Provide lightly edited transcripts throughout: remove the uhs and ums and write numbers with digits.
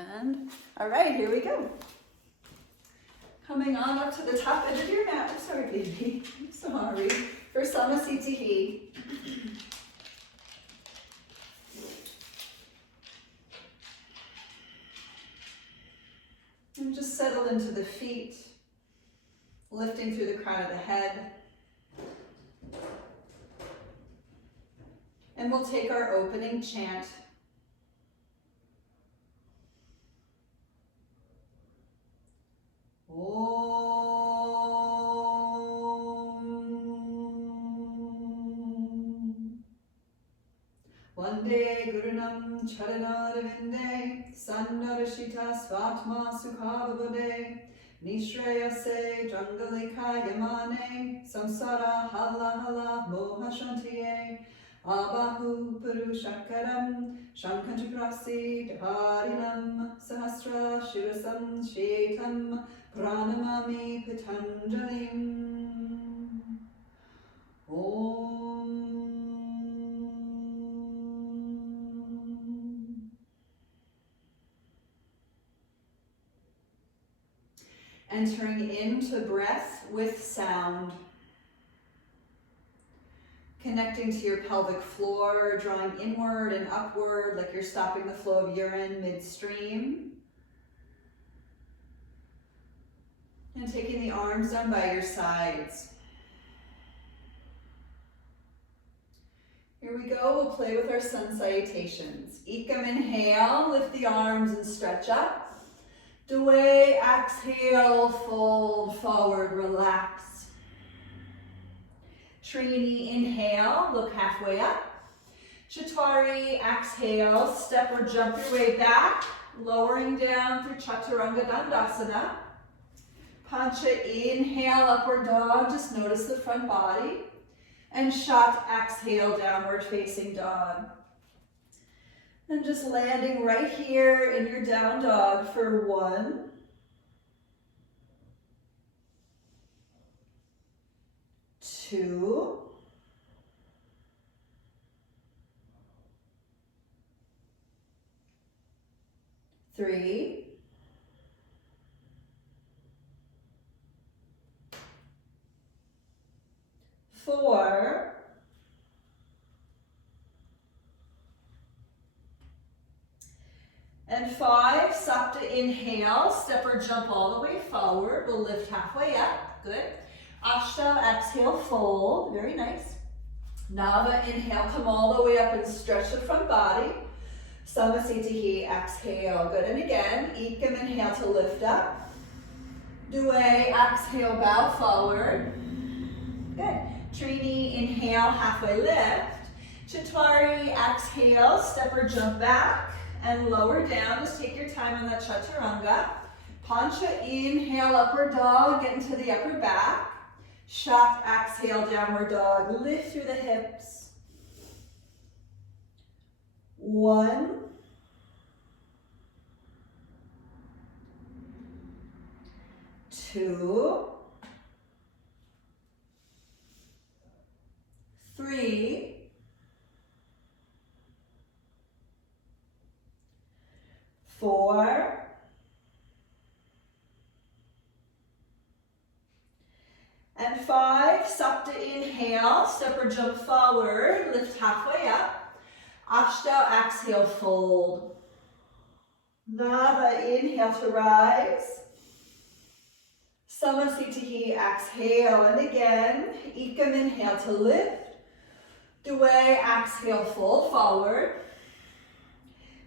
And all right, here we go. Coming on up to the top edge of your mat. I'm sorry, baby. I'm sorry. For Samasthiti. And just settle into the feet, lifting through the crown of the head. And we'll take our opening chant. Vande Gurunam Charanarvinde Sannarashita Svatma Sukhavavade Nishreyase Jangalika Yamane Samsara Hala Hala Moha Shantiye Abahu Purushakaram Shankanchaprasi Dharinam Sahasra Shirasam Shetam Pranamami Patanjalim Om. Entering into breath with sound. Connecting to your pelvic floor, drawing inward and upward like you're stopping the flow of urine midstream. And taking the arms down by your sides. Here we go, we'll play with our sun salutations. Ekam, inhale, lift the arms and stretch up. Dway, exhale, fold forward, relax. Trini, inhale, look halfway up. Chatwari, exhale, step or jump your way back, lowering down through Chaturanga Dandasana. Pancha, inhale, upward dog, just notice the front body. And Shat, exhale, downward facing dog. And just landing right here in your down dog for 1, 2, 3, 4, and 5, Sapta, inhale, step or jump all the way forward. We'll lift halfway up, good. Ashta, exhale, fold, very nice. Nava, inhale, come all the way up and stretch the front body. Samasthiti, exhale, good. And again, Ekam, inhale to lift up. Dway, exhale, bow forward. Good. Trini, inhale, halfway lift. Chatwari, exhale, step or jump back. And lower down, just take your time on that Chaturanga. Pancha, inhale, upward dog, get into the upper back. Shat, exhale, downward dog, lift through the hips. 1, 2, 3, 4, and 5. Sapta, inhale, step or jump forward, lift halfway up. Ashta, exhale, fold. Nava, inhale to rise. Samasthiti, exhale, and again, Ekam, inhale to lift. Dway, exhale, fold forward.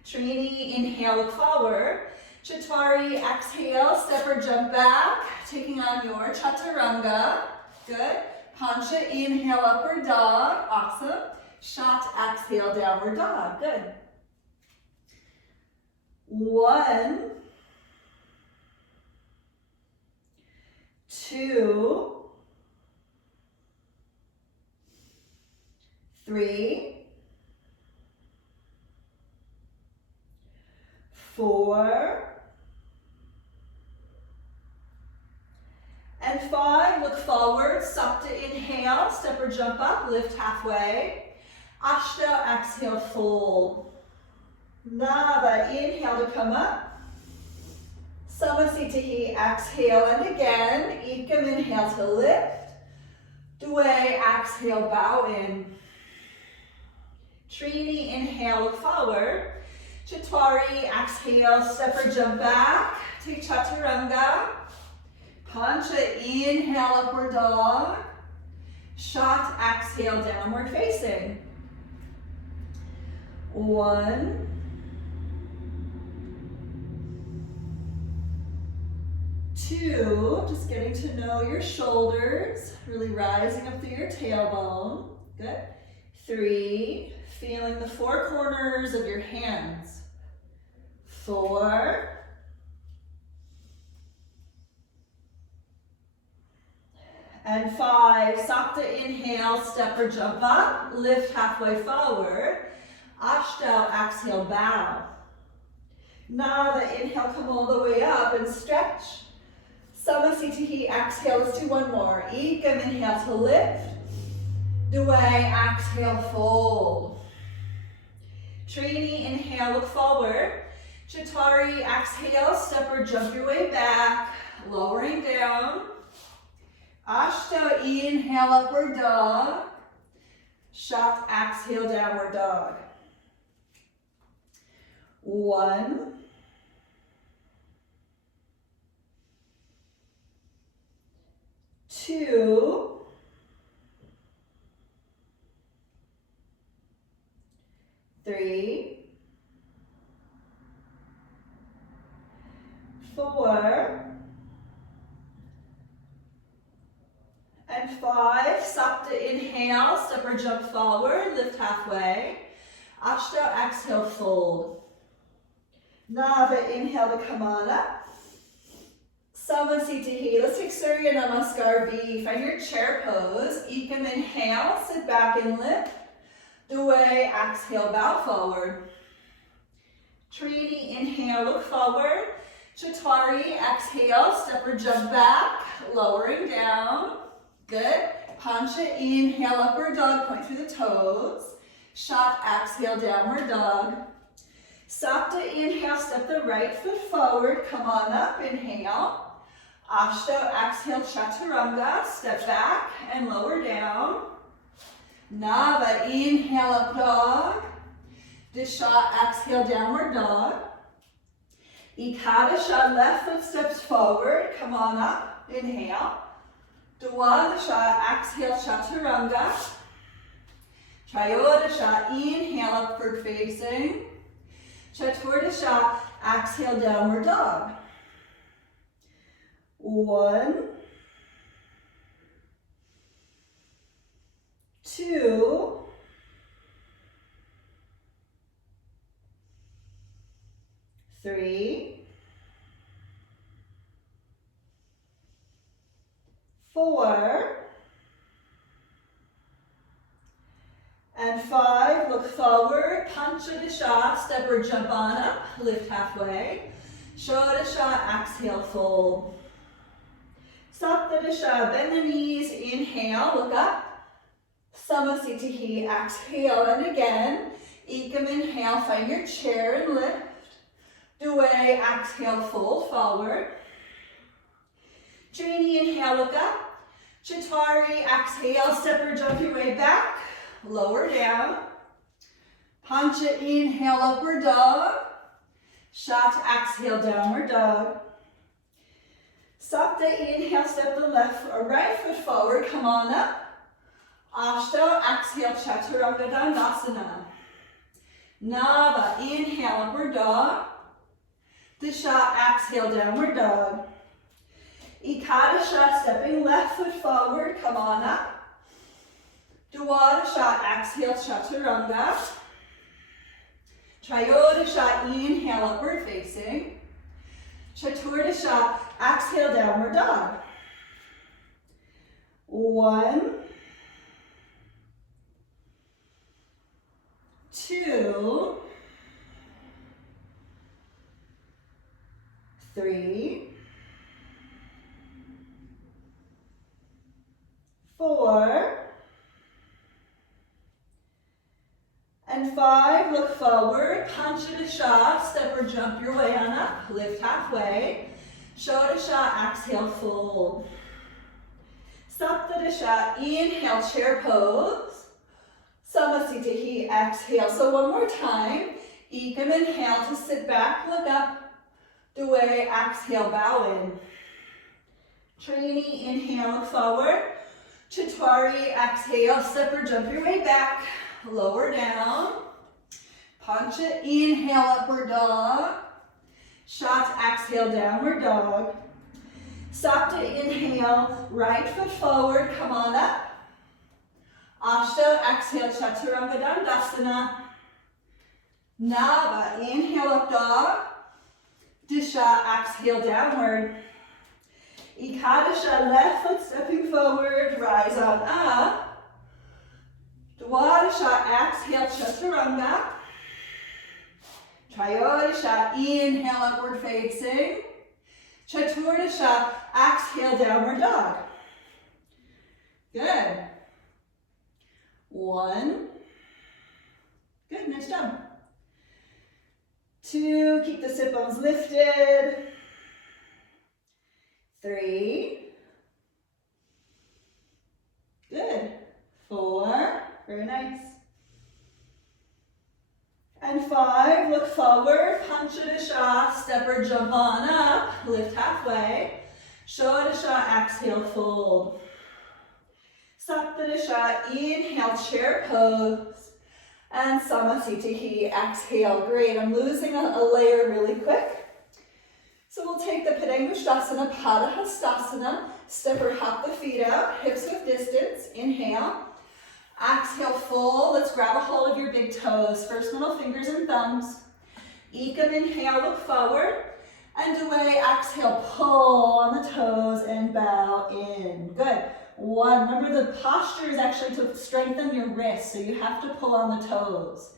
Trini, inhale, look forward. Chatwari, exhale, step or jump back, taking on your Chaturanga. Good. Pancha, inhale, upward dog. Awesome. Shat, exhale, downward dog. Good. 1, 2, 3, 4, and 5. Look forward, Sapta, inhale, step or jump up, lift halfway. Ashta, exhale, fold. Nava, inhale to come up. Samasthiti, exhale, and again, Ekam, inhale to lift. Dway, exhale, bow in. Trini, inhale, look forward. Chatwari, exhale, step or jump back. Take Chaturanga. Pancha, inhale, upward dog. Shot, exhale, downward facing. 1, 2, just getting to know your shoulders, really rising up through your tailbone. Good. 3, feeling the four corners of your hands. 4, and 5, Sapta, inhale, step or jump up, lift halfway forward. Ashta, exhale, bow. Nava, inhale, come all the way up and stretch. Samasthiti, exhale, let's do one more. Ekam, inhale to lift. Dway, exhale, fold. Trini, inhale, look forward. Chatwari, exhale, step or jump your way back, lowering down. Ashta, inhale, upward dog. Shat, exhale, downward dog. 1, 2, 3, 4, and 5. Sapta, inhale, step or jump forward, lift halfway. Ashta, exhale, fold. Nava, inhale to come on up. Samasthiti, let's take Surya Namaskar B. Find your chair pose. Ekam, inhale, sit back and lift. Dway, exhale, bow forward. Trini, inhale, look forward. Chatwari, exhale, step or jump back, lowering down. Good. Pancha, inhale, upward dog, point through the toes. Shat, exhale, downward dog. Sapta, inhale, step the right foot forward, come on up, inhale. Ashta, exhale, Chaturanga, step back and lower down. Nava, inhale, up dog. Disha, exhale, downward dog. Ekadasha, left foot steps forward, come on up, inhale. Dwadasha, exhale, Chaturanga. Trayodasha, inhale, upward facing. Chaturdasha, exhale, downward dog. 1, 2, 3, 4, and 5. Look forward, Panchadasha, step or jump on up, lift halfway. Shodasha, exhale, fold. Saptadasha, bend the knees, inhale, look up. Samasthiti, exhale, and again. Ekam, inhale, find your chair and lift. Dway, exhale, fold forward. Trini, inhale, look up. Chatwari, exhale, step or jump your way back. Lower down. Pancha, inhale, upward dog. Shat, exhale, downward dog. Sapta, inhale, step the left or right foot forward, come on up. Ashta, exhale, Chaturanga Dandasana. Nava, inhale, upward dog. Disha, exhale, downward dog. Ekadasha, stepping left foot forward, come on up. Dwadasha, exhale, Chaturanga. Trayodasha, inhale, upward facing. Chaturdasha, exhale, downward dog. 1, 2, 3, 4, and 5. Look forward, Panchadasha, step or jump your way on up, lift halfway. Shodasha, exhale, fold. Saptadisha, inhale, chair pose. Samasthiti, exhale. So one more time. Ekam, inhale to sit back, look up. Dway, exhale, bow in. Trini, inhale, look forward. Chaturanga, exhale, step or jump your way back. Lower down. Pancha, inhale, upward dog. Shat, exhale, downward dog. Sapta, inhale, right foot forward, come on up. Ashta, exhale, Chaturanga Dandasana. Nava, inhale, up dog. Disha, exhale, downward. Ekadasha, left foot stepping forward, rise on up. Dwadasha, exhale, Chaturanga. Trayodasha, inhale, upward facing. Chaturdasha, exhale, downward dog. Good. One. Good, nice job. Two, keep the sit bones lifted. Three. Good. Four, very nice. And five, look forward, Panchadasha, step or jump on up, lift halfway. Shodasha, exhale, fold. Saptadasha, inhale, chair pose. And Samasthiti, exhale. Great, I'm losing a layer really quick. So we'll take the Padangusthasana, Padahastasana, step or hop the feet out, hips with distance, inhale. Exhale, fold. Let's grab a hold of your big toes. First middle fingers and thumbs. Ekam, inhale, look forward. And away, exhale, pull on the toes and bow in. Good. One, remember the posture is actually to strengthen your wrists, so you have to pull on the toes.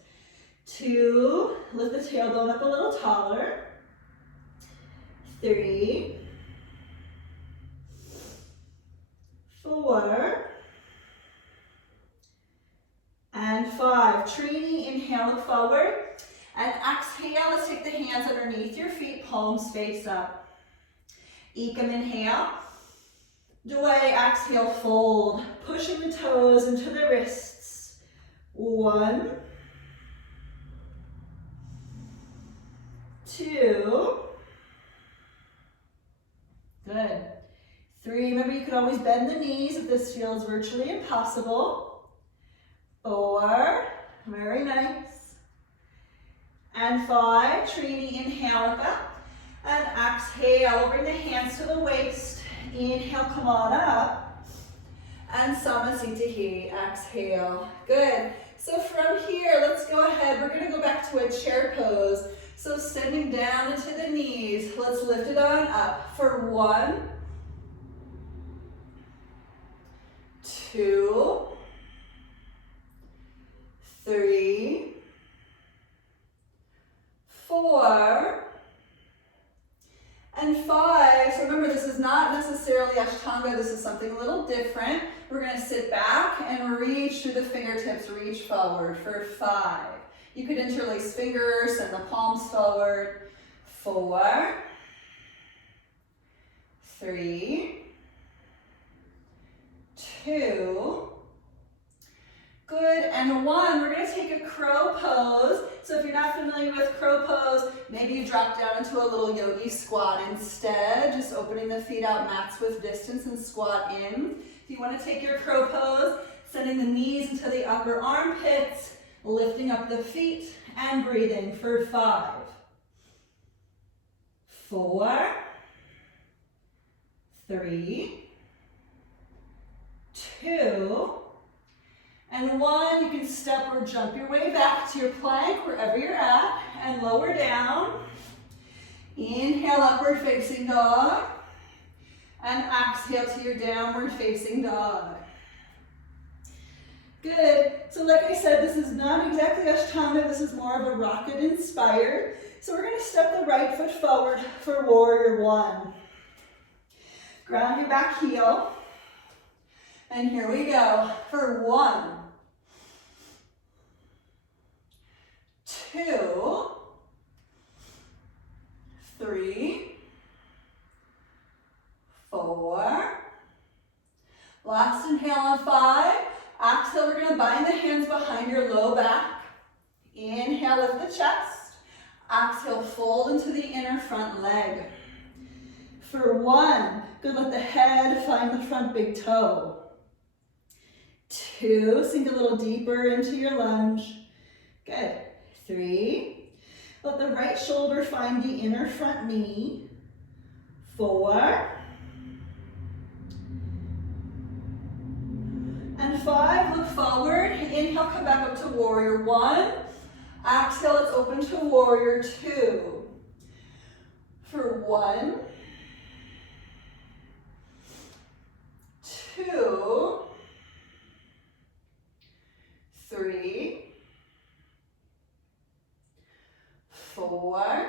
Two, lift the tailbone up a little taller. Three. Four. And five. Trini, inhale, look forward. And exhale, let's take the hands underneath your feet, palms face up. Ekam, inhale. Dway, exhale, fold. Pushing the toes into the wrists. One. Two. Good. Three, remember you can always bend the knees if this feels virtually impossible. Four, very nice. And five, Trini, inhale, look up. And exhale, bring the hands to the waist. Inhale, come on up. And Samasthiti, exhale. Good. So from here, let's go ahead. We're gonna go back to a chair pose. So sending down into the knees. Let's lift it on up for 1, 2, 3, 4, and 5. So remember, this is not necessarily Ashtanga. This is something a little different. We're going to sit back and reach through the fingertips, reach forward for 5. You could interlace fingers, send the palms forward. 4, 3, 2, good, and 1. We're going to take a crow pose. So if you're not familiar with crow pose, maybe you drop down into a little yogi squat instead, just opening the feet out, mats with distance, and squat in. If you want to take your crow pose, sending the knees into the upper armpits, lifting up the feet, and breathing for 5, 4, 3, 2, and 1. You can step or jump your way back to your plank, wherever you're at, and lower down. Inhale, upward facing dog, and exhale to your downward facing dog. Good. So like I said, this is not exactly Ashtanga. This is more of a rocket inspired. So we're going to step the right foot forward for warrior 1. Ground your back heel. And here we go for 1, 2, 3, fold into the inner front leg. For 1, good, let the head find the front big toe. 2, sink a little deeper into your lunge. Good. 3, let the right shoulder find the inner front knee. 4, and 5, look forward. Inhale, come back up to warrior 1. Exhale, let's open to warrior 2. For 1, 2, 3, 4,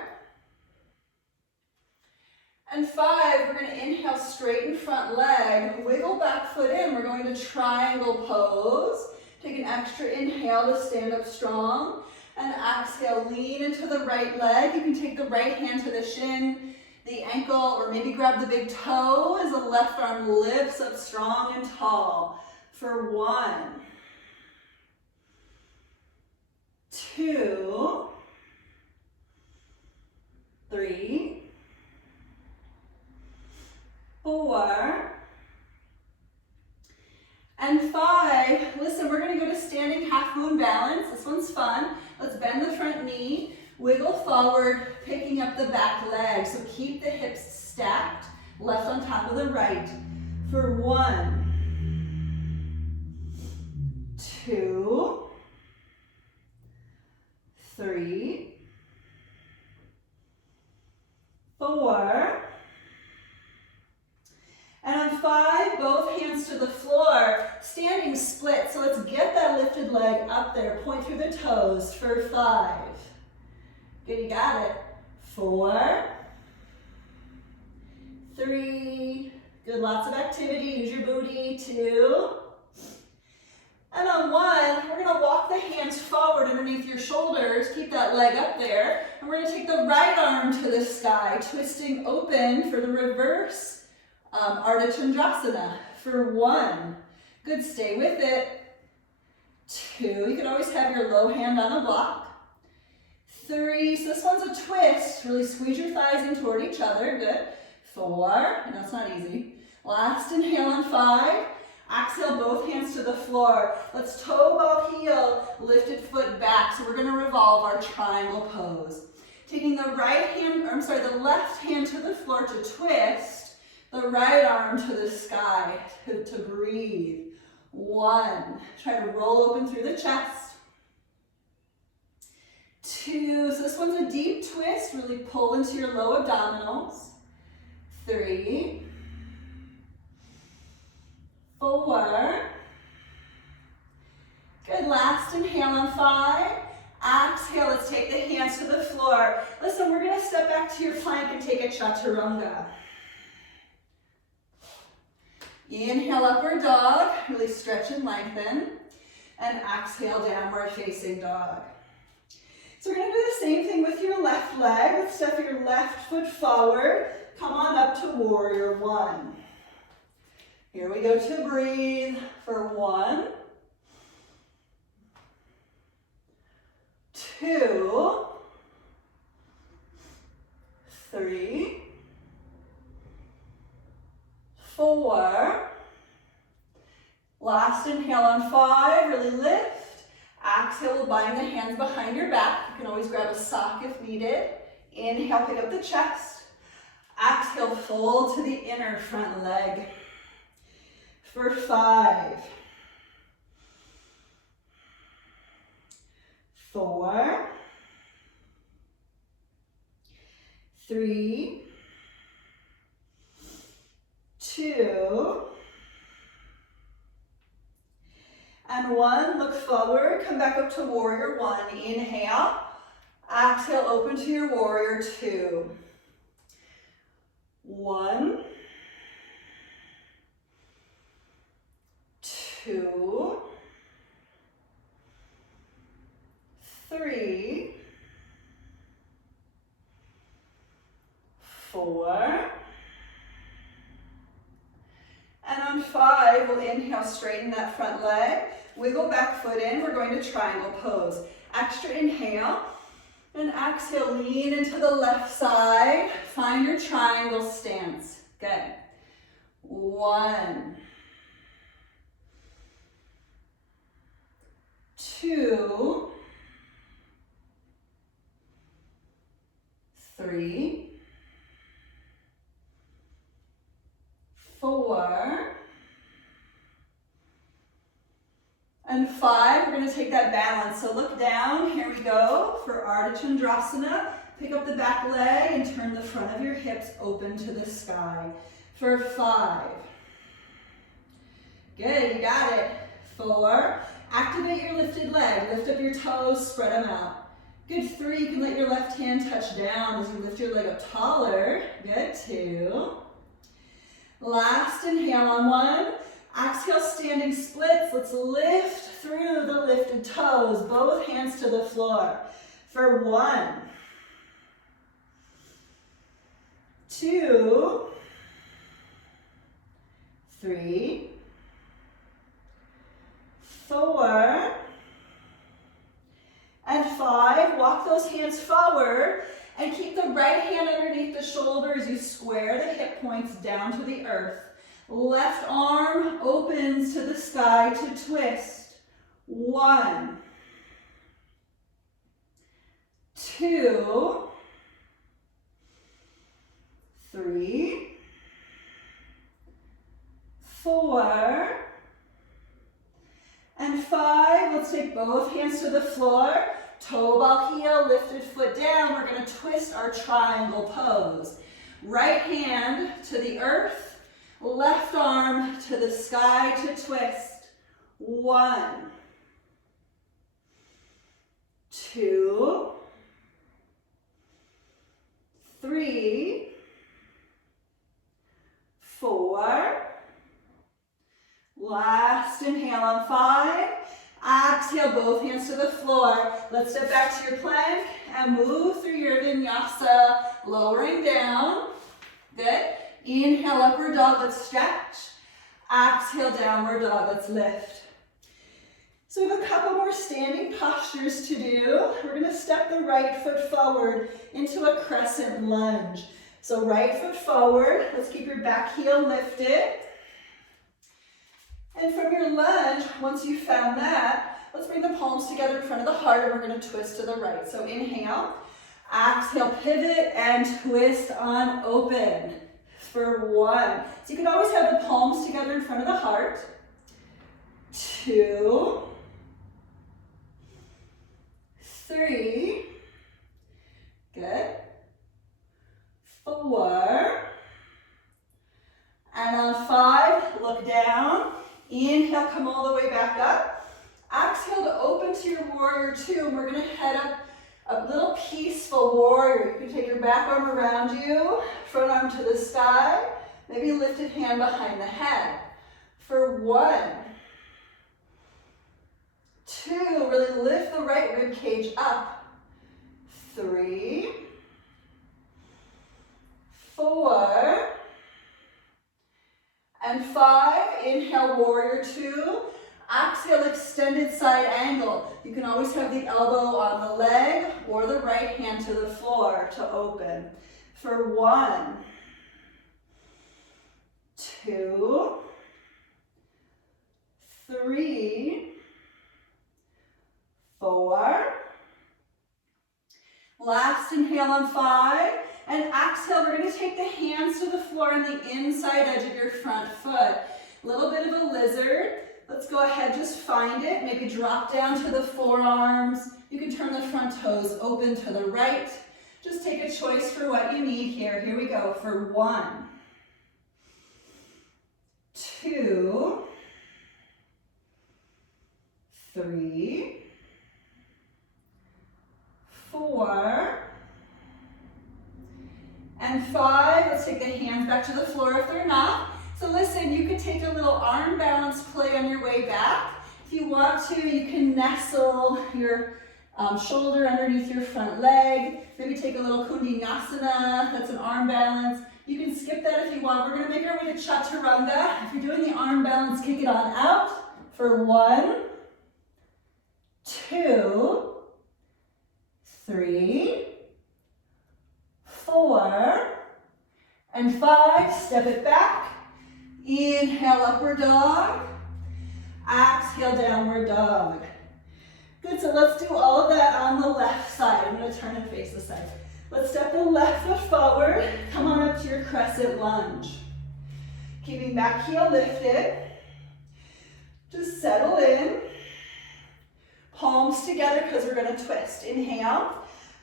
and 5. We're going to inhale, straighten front leg, wiggle back foot in. We're going to triangle pose. Take an extra inhale to stand up strong. And exhale, lean into the right leg. You can take the right hand to the shin, the ankle, or maybe grab the big toe as the left arm lifts up strong and tall. For 1, 2, 3, 4, and 5. Listen, we're going to go to standing half moon balance. This one's fun. Let's bend the front knee, wiggle forward, picking up the back leg. So keep the hips stacked, left on top of the right. For 1, 2, 3, 4, and on 5, both hands to the floor, standing split. So let's get that lifted leg up there. Point through the toes for 5. Good, you got it. 4, 3, good, lots of activity. Use your booty. 2, and on 1, we're gonna walk the hands forward underneath your shoulders. Keep that leg up there. And we're gonna take the right arm to the sky, twisting open for the reverse Ardha Chandrasana. For 1, good, stay with it. 2, you can always have your low hand on the block. 3, so this one's a twist. Really squeeze your thighs in toward each other. Good. 4, I know it's not easy. Last inhale on 5. Exhale, both hands to the floor. Let's toe ball heel, lifted foot back. So we're going to revolve our triangle pose. Taking the the left hand to the floor to twist. The right arm to the sky to breathe. 1, try to roll open through the chest. 2, so this one's a deep twist, really pull into your low abdominals. 3, 4, good, last inhale on 5. Exhale, let's take the hands to the floor. Listen, we're going to step back to your plank and take a Chaturanga. Inhale, upward dog, really stretch and lengthen, and exhale, downward facing dog. So we're going to do the same thing with your left leg. Let's step your left foot forward, come on up to warrior 1. Here we go to breathe for 1, 2, 3, 4, last inhale on 5, really lift. Exhale, we'll bind the hands behind your back. You can always grab a sock if needed. Inhale, pick up the chest. Exhale, fold to the inner front leg. For 5, 4, 3, 2, and 1. Look forward, come back up to warrior 1. Inhale, exhale, open to your warrior 2. 1, 2, 3, 4, and on 5, we'll inhale, straighten that front leg, wiggle back foot in, we're going to triangle pose. Extra inhale, And exhale, lean into the left side. Find your triangle stance. Good. 1, 2, 3, 4, and 5. We're going to take that balance. So look down. Here we go for Ardha Chandrasana. Pick up the back leg and turn the front of your hips open to the sky. For 5. Good, you got it. 4. Activate your lifted leg. Lift up your toes, spread them out. Good. 3, you can let your left hand touch down as you lift your leg up taller. Good. 2. Last inhale on 1. Exhale, standing splits. Let's lift through the lifted toes, both hands to the floor. For 1, 2, 3, 4, and 5. Walk those hands forward and keep the right hand underneath the shoulder as you square the hip points down to the earth. Left arm opens to the sky to twist. 1, 2, 3, 4, and 5. Let's take both hands to the floor. Toe ball heel, lifted foot down. We're going to twist our triangle pose. Right hand to the earth. Left arm to the sky to twist. 1, 2, 3, 4. Last inhale on 5. Exhale, both hands to the floor. Let's step back to your plank and move through your vinyasa, lowering down. Good. Inhale, upward dog, let's stretch. Exhale, downward dog, let's lift. So we have a couple more standing postures to do. We're going to step the right foot forward into a crescent lunge. So right foot forward, let's keep your back heel lifted. And from your lunge, once you've found that, let's bring the palms together in front of the heart and we're going to twist to the right. So inhale, exhale, pivot and twist on open. For 1. So you can always have the palms together in front of the heart. 2, 3, good. 4, and on 5, look down. Inhale, come all the way back up. Exhale to open to your warrior 2, and we're going to head up a little peaceful warrior. You can take your back arm around you, front arm to the sky, maybe lifted hand behind the head. For 1, 2, really lift the right rib cage up. 3, 4, and 5. Inhale, warrior 2. Exhale, extended side angle. You can always have the elbow on the leg or the right hand to the floor to open. For 1, 2, 3, 4. Last inhale on 5. And exhale, we're going to take the hands to the floor on the inside edge of your front foot. A little bit of a lizard. Let's go ahead, just find it. Maybe drop down to the forearms. You can turn the front toes open to the right. Just take a choice for what you need here. Here we go. For 1, 2, 3, 4, and 5. Let's take the hands back to the floor if they're not. So listen, you could take a little arm balance play on your way back. If you want to, you can nestle your shoulder underneath your front leg. Maybe take a little Kundinasana, that's an arm balance. You can skip that if you want. We're going to make our way to Chaturanga. If you're doing the arm balance, kick it on out for 1, 2, 3, 4, and 5. Step it back. Inhale, upward dog. Exhale, downward dog. Good, so let's do all of that on the left side. I'm going to turn and face the side. Let's step the left foot forward. Come on up to your crescent lunge. Keeping back heel lifted. Just settle in. Palms together because we're going to twist. Inhale.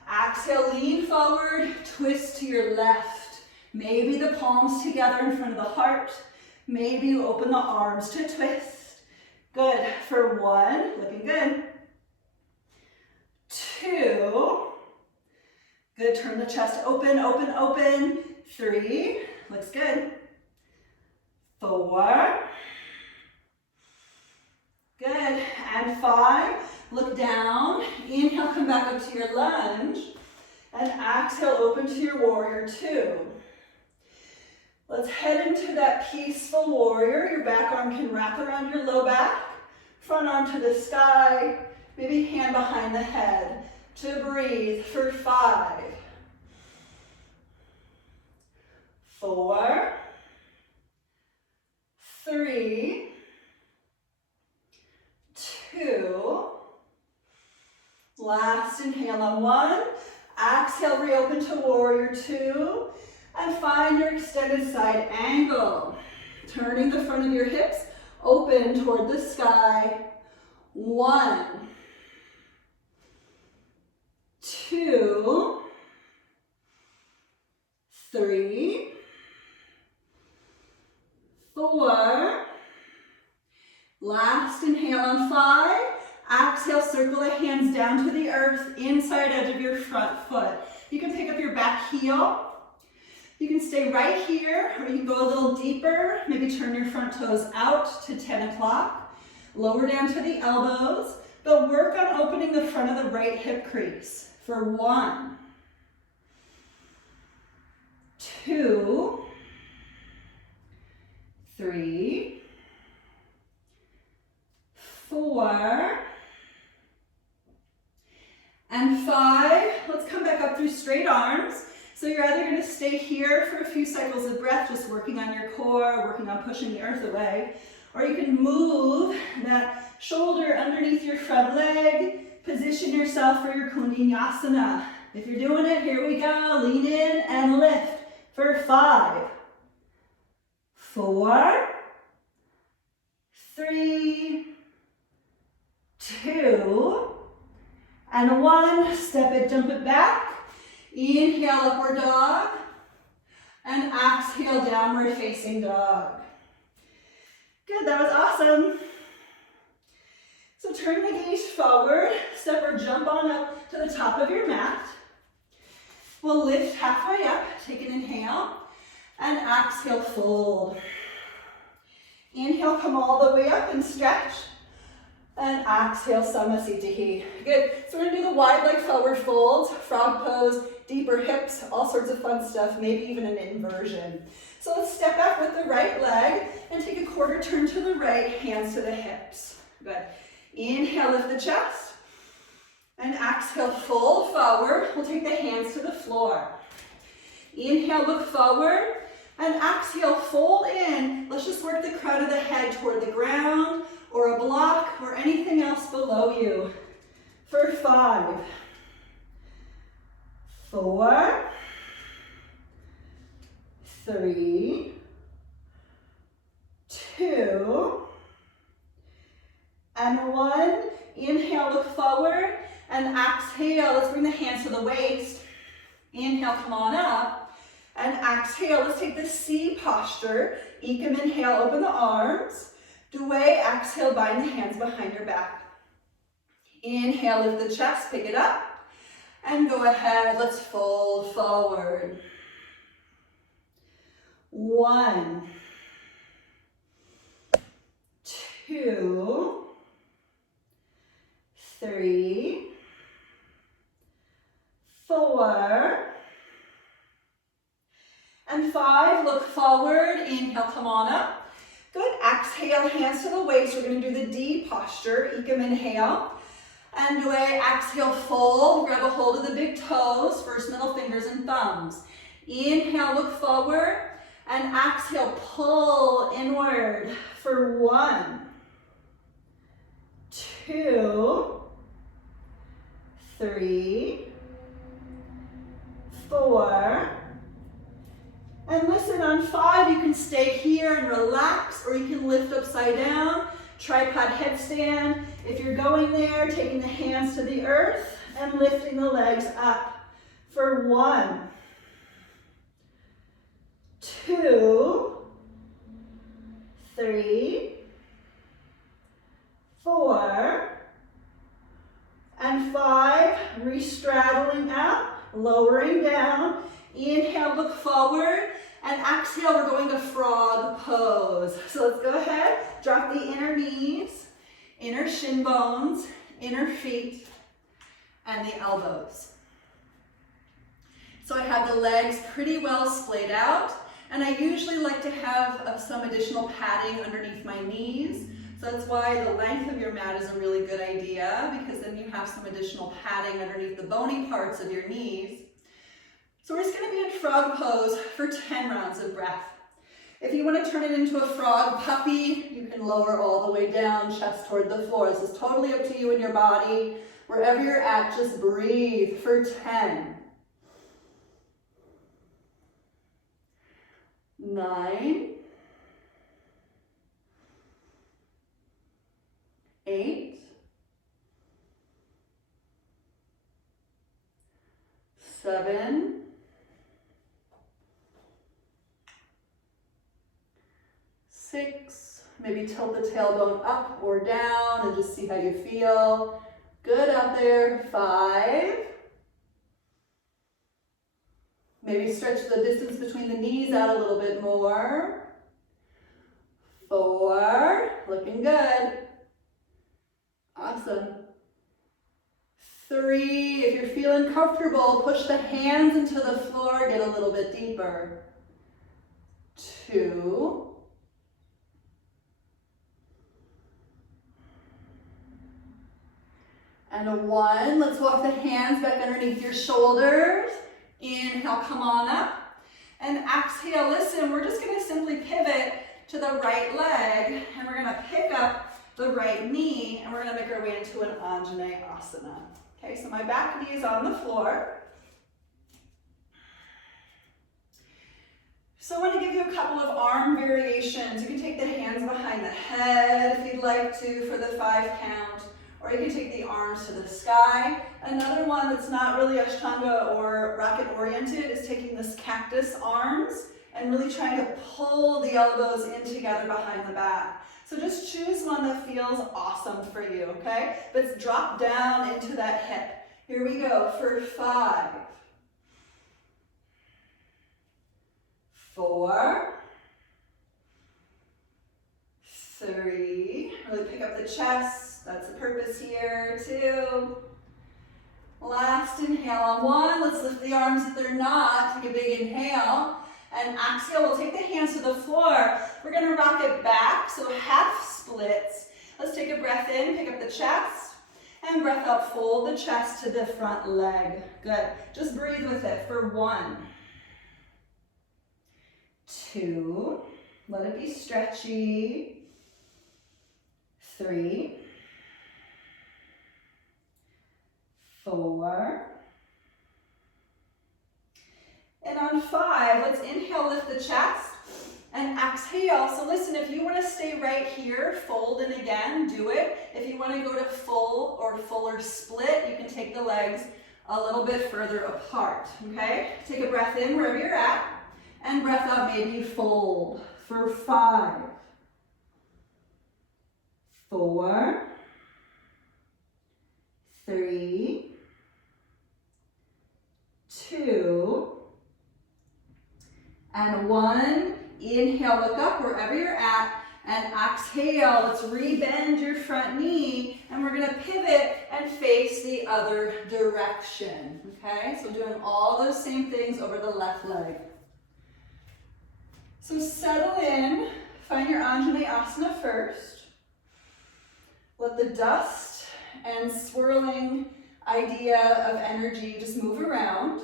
Exhale, lean forward. Twist to your left. Maybe the palms together in front of the heart. Maybe you open the arms to twist. Good. For 1, looking good. 2. Good. Turn the chest open, open, open. 3. Looks good. 4. Good. And 5. Look down. Inhale, come back up to your lunge. And exhale, open to your warrior 2. Let's head into that peaceful warrior. Your back arm can wrap around your low back. Front arm to the sky. Maybe hand behind the head. To breathe for 5. 4. 3. 2. Last inhale on 1. Exhale, reopen to warrior 2. And find your extended side angle. Turning the front of your hips open toward the sky. 1. 2. 3. 4. Last inhale on 5. Exhale, circle the hands down to the earth, inside edge of your front foot. You can pick up your back heel. You can stay right here, or you can go a little deeper. Maybe turn your front toes out to 10 o'clock. Lower down to the elbows, but work on opening the front of the right hip crease. For 1, 2, 3, 4, and 5. Let's come back up through straight arms. So you're either going to stay here for a few cycles of breath, just working on your core, working on pushing the earth away, or you can move that shoulder underneath your front leg, position yourself for your Kundalini. If you're doing it, here we go. Lean in and lift for 5, 4, 3, 2, and 1. Step it, jump it back. Inhale, upward dog. And exhale, downward facing dog. Good, that was awesome. So turn the gaze forward, step or jump on up to the top of your mat. We'll lift halfway up, take an inhale, and exhale, fold. Inhale, come all the way up and stretch. And exhale, Samasthiti. Good. So we're going to do the wide leg forward folds, frog pose, deeper hips, all sorts of fun stuff, maybe even an inversion. So let's step back with the right leg and take a quarter turn to the right, hands to the hips. Good. Inhale, lift the chest. And exhale, fold forward. We'll take the hands to the floor. Inhale, look forward. And exhale, fold in. Let's just work the crown of the head toward the ground or a block or anything else below you. For 5, 4, 3, 2, and 1. Inhale, look forward, and exhale. Let's bring the hands to the waist. Inhale, come on up. And exhale, let's take the C posture. Ekam, inhale, open the arms. Dway, exhale, bind the hands behind your back. Inhale, lift the chest, pick it up. And go ahead, let's fold forward. 1, 2, 3, 4, and 5. Look forward. Inhale, come on up. Good. Exhale, hands to the waist. We're going to do the D posture. Ekam, inhale. And away, exhale, fold. Grab a hold of the big toes, first middle fingers and thumbs. Inhale, look forward. And exhale, pull inward for 1, 2, 3, 4. And listen, on 5, you can stay here and relax, or you can lift upside down, tripod headstand. If you're going there, taking the hands to the earth and lifting the legs up for 1, 2, 3, 4, and 5. Re-straddling up, lowering down. Inhale, look forward, and exhale, we're going to frog pose. So let's go ahead, drop the inner knees, inner shin bones, inner feet, and the elbows. So I have the legs pretty well splayed out, and I usually like to have some additional padding underneath my knees. So that's why the length of your mat is a really good idea, because then you have some additional padding underneath the bony parts of your knees. So we're just going to be in frog pose for 10 rounds of breath. If you want to turn it into a frog puppy, you can lower all the way down, chest toward the floor. This is totally up to you and your body. Wherever you're at, just breathe for 10. 9. 8. 7. 6, maybe tilt the tailbone up or down and just see how you feel. Good out there. 5. Maybe stretch the distance between the knees out a little bit more. 4, looking good. Awesome. 3, if you're feeling comfortable, push the hands into the floor, get a little bit deeper. 2. And a 1. Let's walk the hands back underneath your shoulders. Inhale, come on up. And exhale, listen, we're just going to simply pivot to the right leg, and we're going to pick up the right knee, and we're going to make our way into an Ashtanga-Asana. Okay, so my back knee is on the floor. So I want to give you a couple of arm variations. You can take the hands behind the head if you'd like to for the 5 count. Or you can take the arms to the sky. Another one that's not really Ashtanga or rocket oriented is taking this cactus arms and really trying to pull the elbows in together behind the back. So just choose one that feels awesome for you, okay? But drop down into that hip. Here we go for 5, 4, 3, really pick up the chest. That's the purpose here. 2. Last inhale on 1. Let's lift the arms if they're not. Take a big inhale. And exhale, we'll take the hands to the floor. We're going to rock it back, so half splits. Let's take a breath in, pick up the chest. And breath out, fold the chest to the front leg. Good. Just breathe with it for 1, 2. Let it be stretchy. 3, 4, and on 5, let's inhale, lift the chest, and exhale. So listen, if you want to stay right here, fold in again, do it. If you want to go to full or fuller split, you can take the legs a little bit further apart, okay? Take a breath in wherever you're at, and breath out, maybe fold for 5, 4, 3, 2, and 1. Inhale, look up wherever you're at, and exhale. Let's rebend your front knee, and we're going to pivot and face the other direction, okay? So doing all those same things over the left leg. So settle in, find your Anjaneyasana first. Let the dust and swirling idea of energy. Just move around.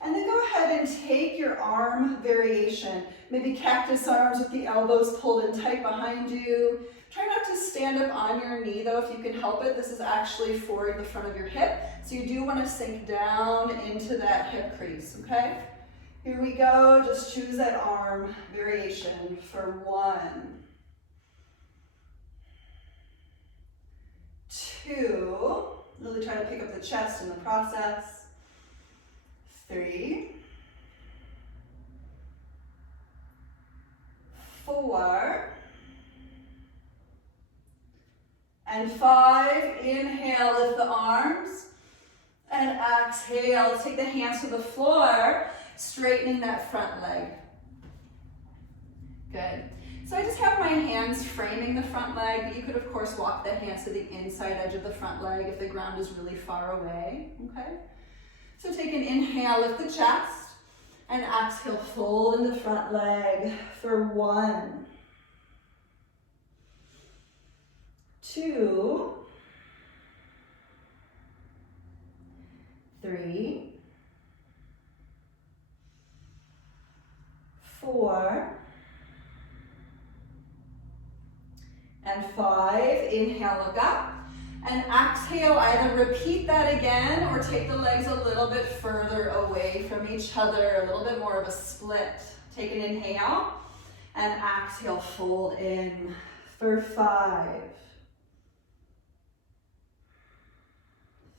And then go ahead and take your arm variation. Maybe cactus arms with the elbows pulled in tight behind you. Try not to stand up on your knee though if you can help it. This is actually for the front of your hip. So you do want to sink down into that hip crease, okay? Here we go. Just choose that arm variation for 1, 2. Really try to pick up the chest in the process. 3, 4, and 5. Inhale, lift the arms, and exhale. Take the hands to the floor, straightening that front leg. Good. So I just have my hands framing the front leg, but you could of course walk the hands to the inside edge of the front leg if the ground is really far away, okay? So take an inhale, lift the chest, and exhale, fold in the front leg for 1, 2, 3, 4, and 5. Inhale, look up. And exhale, either repeat that again or take the legs a little bit further away from each other, a little bit more of a split. Take an inhale and exhale, fold in for 5,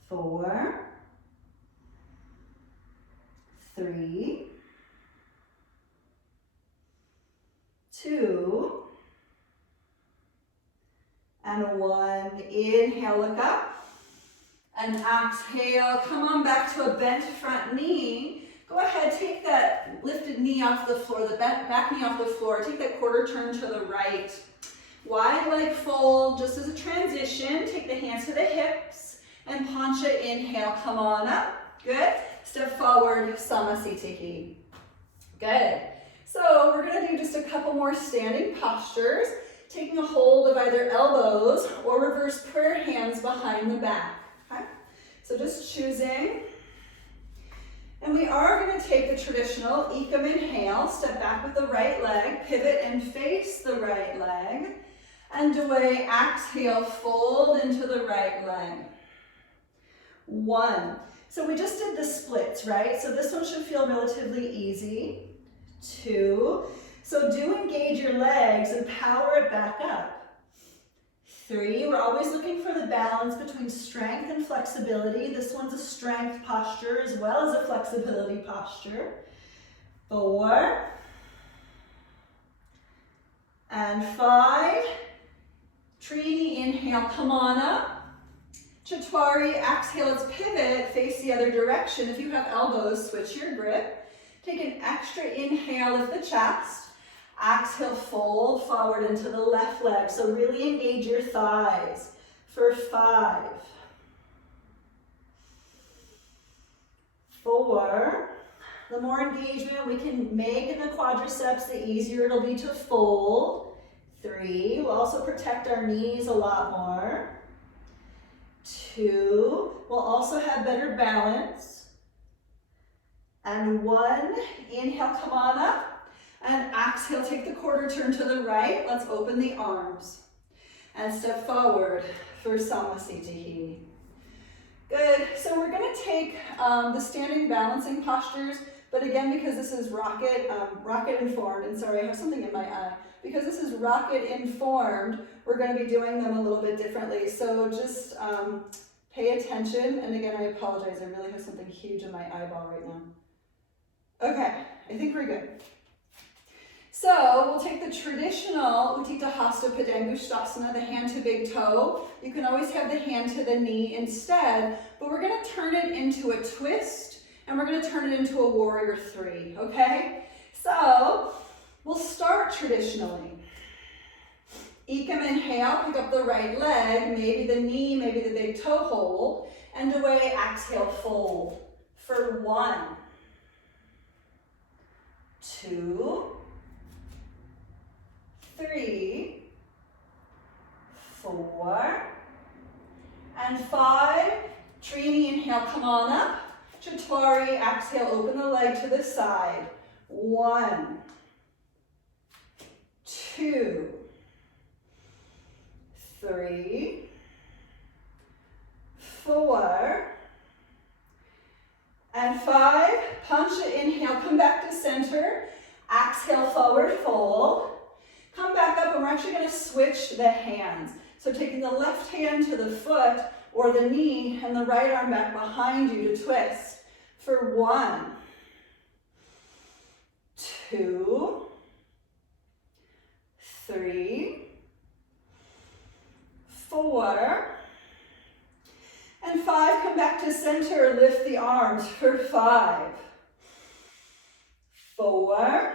4, 3, 2, and 1. Inhale, look up, and exhale. Come on back to a bent front knee. Go ahead, take that lifted knee off the floor, the back knee off the floor. Take that quarter turn to the right. Wide leg fold, just as a transition. Take the hands to the hips, and Pancha, inhale, come on up. Good. Step forward, Samasthiti. Good. So we're gonna do just a couple more standing postures, taking a hold of either elbows or reverse prayer hands behind the back, okay? So just choosing. And we are gonna take the traditional Ekam inhale, step back with the right leg, pivot and face the right leg, and away, exhale, fold into the right leg. 1. So we just did the splits, right? So this one should feel relatively easy. 2. So do engage your legs and power it back up. 3. We're always looking for the balance between strength and flexibility. This one's a strength posture as well as a flexibility posture. 4. And 5. Trini, inhale, come on up. Chatwari, exhale, let's pivot, face the other direction. If you have elbows, switch your grip. Take an extra inhale, lift the chest. Exhale, fold forward into the left leg. So really engage your thighs for 5, 4. The more engagement we can make in the quadriceps, the easier it'll be to fold. 3. We'll also protect our knees a lot more. 2. We'll also have better balance. And 1. Inhale, come on up. And exhale, take the quarter turn to the right. Let's open the arms. And step forward for Samasthiti. Good. So we're going to take the standing balancing postures. But again, because this is rocket informed, and sorry, I have something in my eye. Because this is rocket informed, we're going to be doing them a little bit differently. So just pay attention. And again, I apologize. I really have something huge in my eyeball right now. Okay, I think we're good. So we'll take the traditional Utthita Hasta Padangusthasana, the hand to big toe. You can always have the hand to the knee instead, but we're going to turn it into a twist, and we're going to turn it into a warrior 3, okay? So we'll start traditionally. Ekam inhale, pick up the right leg, maybe the knee, maybe the big toe hold, and away, exhale, fold for 1, 2, 3, 4, Uttanaswari. Exhale, open the leg to the side. 1, 2, 3, 4, and 5. Punch it, inhale, come back to center. Exhale, forward fold. Come back up, and we're actually going to switch the hands. So taking the left hand to the foot or the knee and the right arm back behind you to twist. For 1, 2, 3, 4, and 5. Come back to center, lift the arms for 5, 4,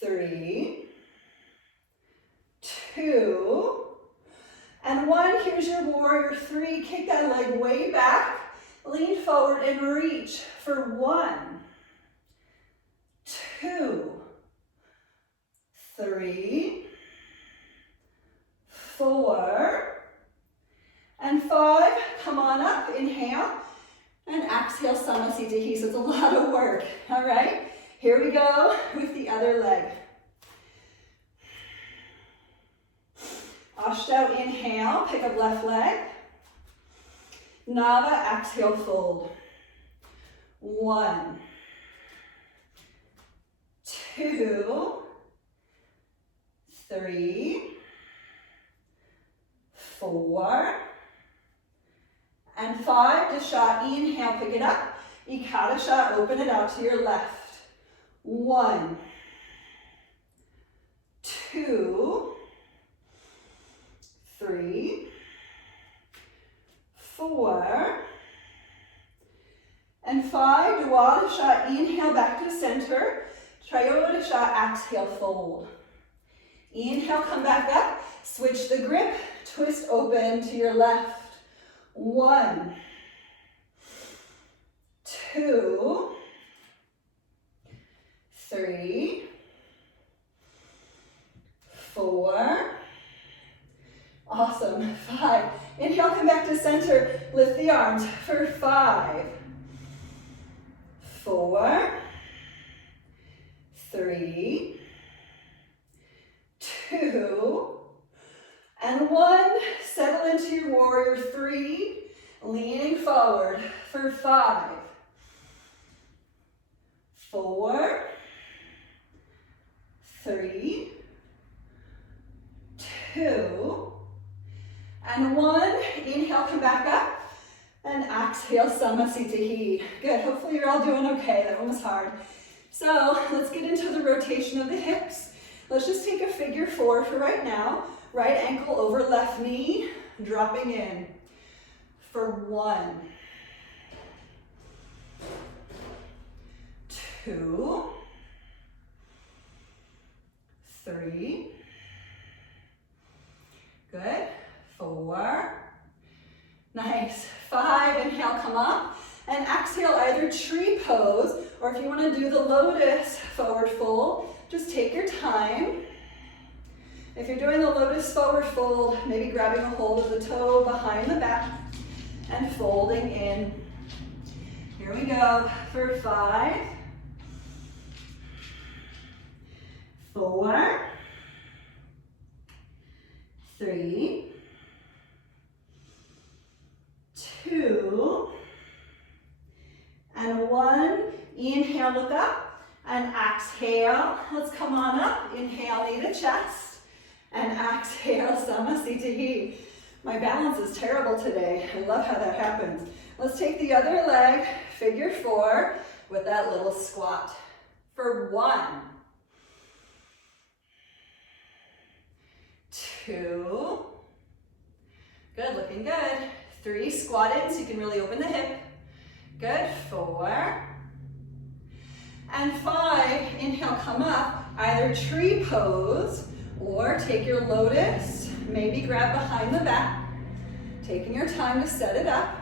3, 2, and 1. Here's your warrior 3. Kick that leg way back, lean forward and reach for 1, 2, 3, 4, and 5. Come on up, inhale, and exhale, Samasthiti. So it's a lot of work, all right? Here we go with the other leg. Ashta, inhale, pick up left leg. Nava, exhale, fold. 1, 2, 3, 4, and 5. Dasha, inhale, pick it up. Ekadasha, open it out to your left. 1, 2, 3, 4, and 5. Dwadasha, inhale back to center. Trayodasha, exhale, fold. Inhale, come back up. Switch the grip. Twist open to your left. 1, 2, 3, 4. Awesome. 5. Inhale, come back to center. Lift the arms for 5, 4, 3, 2, and 1. Settle into your warrior 3, leaning forward for 5, 4, 3, 2, and 1. Inhale, come back up, and exhale, Samasthiti. Good. Hopefully you're all doing okay. That one was hard. So let's get into the rotation of the hips. Let's just take a figure 4 for right now. Right ankle over left knee, dropping in for 1, 2, 3, good, 4, nice, 5, inhale, come up, and exhale, either tree pose, or if you want to do the lotus forward fold, just take your time. If you're doing the lotus forward fold, maybe grabbing a hold of the toe behind the back and folding in. Here we go for 5, 4, 3, 2, and 1. Inhale, look up, and exhale. Let's come on up. Inhale, knee to chest. And exhale, Samasthiti. My balance is terrible today. I love how that happens. Let's take the other leg, figure 4, with that little squat. For 1, 2, good, looking good. 3, squat in so you can really open the hip. Good, 4, and 5. Inhale, come up, either tree pose, or take your lotus, maybe grab behind the back, taking your time to set it up.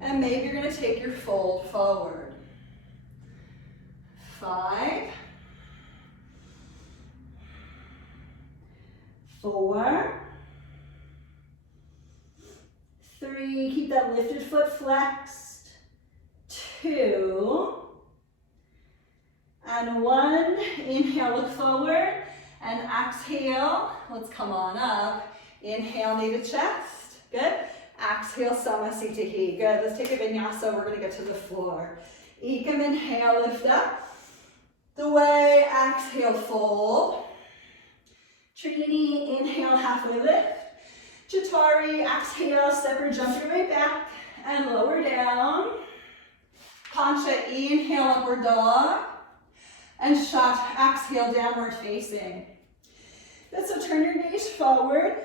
And maybe you're going to take your fold forward. 5, 4, 3, keep that lifted foot flexed. 2. And 1. Inhale, look forward. And exhale, let's come on up. Inhale, knee to chest. Good. Exhale, Samasthiti. Good. Let's take a vinyasa. We're going to get to the floor. Ekam, inhale, lift up. The way, exhale, fold. Trini, inhale, halfway lift. Chatari, exhale, step or jump your way back and lower down. Pancha, inhale, upward dog. And Shat, exhale, downward facing. Good, so turn your gaze forward.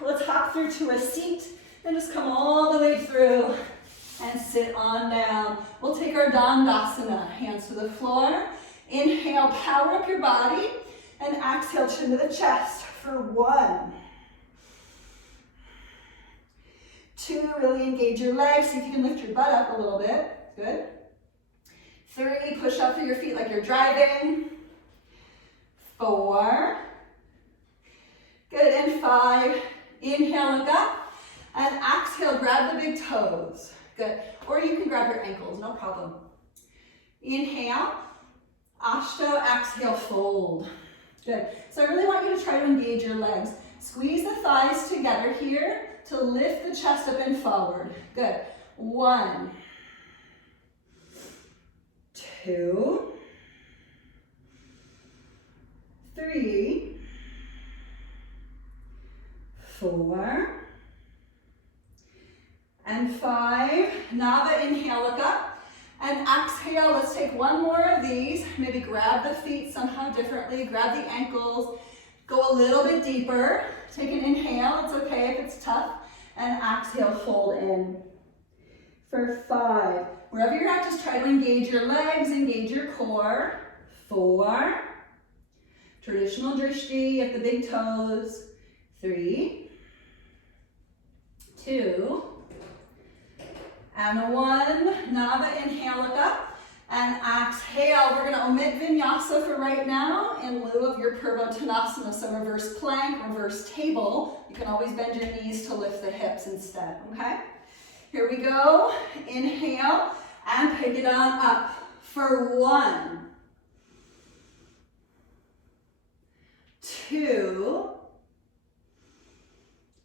Let's hop through to a seat and just come all the way through and sit on down. We'll take our Dandasana, hands to the floor. Inhale, power up your body. And exhale, chin to the chest for 1. 2, really engage your legs. See if you can lift your butt up a little bit. Good. 3, push up through your feet like you're driving. 4. Good, and 5. Inhale, look up. And exhale, grab the big toes. Good. Or you can grab your ankles, no problem. Inhale. Ashto, exhale, fold. Good. So I really want you to try to engage your legs. Squeeze the thighs together here to lift the chest up and forward. Good. 1, 2, 3, 4, and 5. Nava, inhale, look up. And exhale, let's take one more of these. Maybe grab the feet somehow differently. Grab the ankles. Go a little bit deeper. Take an inhale. It's okay if it's tough. And exhale, fold in. For 5. Wherever you're at, just try to engage your legs, engage your core. 4. Traditional drishti at the big toes. 3. 2. And 1. Nava, inhale, look up. And exhale. We're going to omit vinyasa for right now in lieu of your Purvottanasana. So reverse plank, reverse table. You can always bend your knees to lift the hips instead, okay? Here we go. Inhale and pick it on up for 1, 2,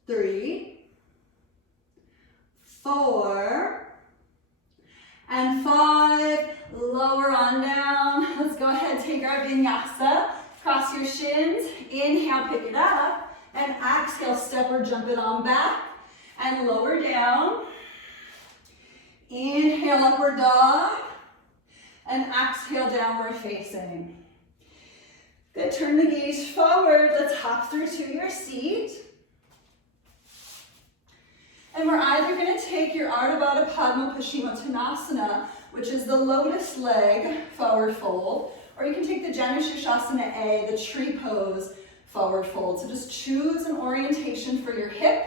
3, 4, and 5. Lower on down. Let's go ahead and take our vinyasa. Cross your shins. Inhale, pick it up. And exhale, step or jump it on back. And lower down. Inhale, upward dog. And exhale, downward facing. Good, turn the gaze forward. Let's hop through to your seat. And we're either going to take your Ardha Baddha Padma Paschimottanasana, which is the lotus leg forward fold, or you can take the Janu Shirshasana A, the tree pose forward fold. So just choose an orientation for your hip.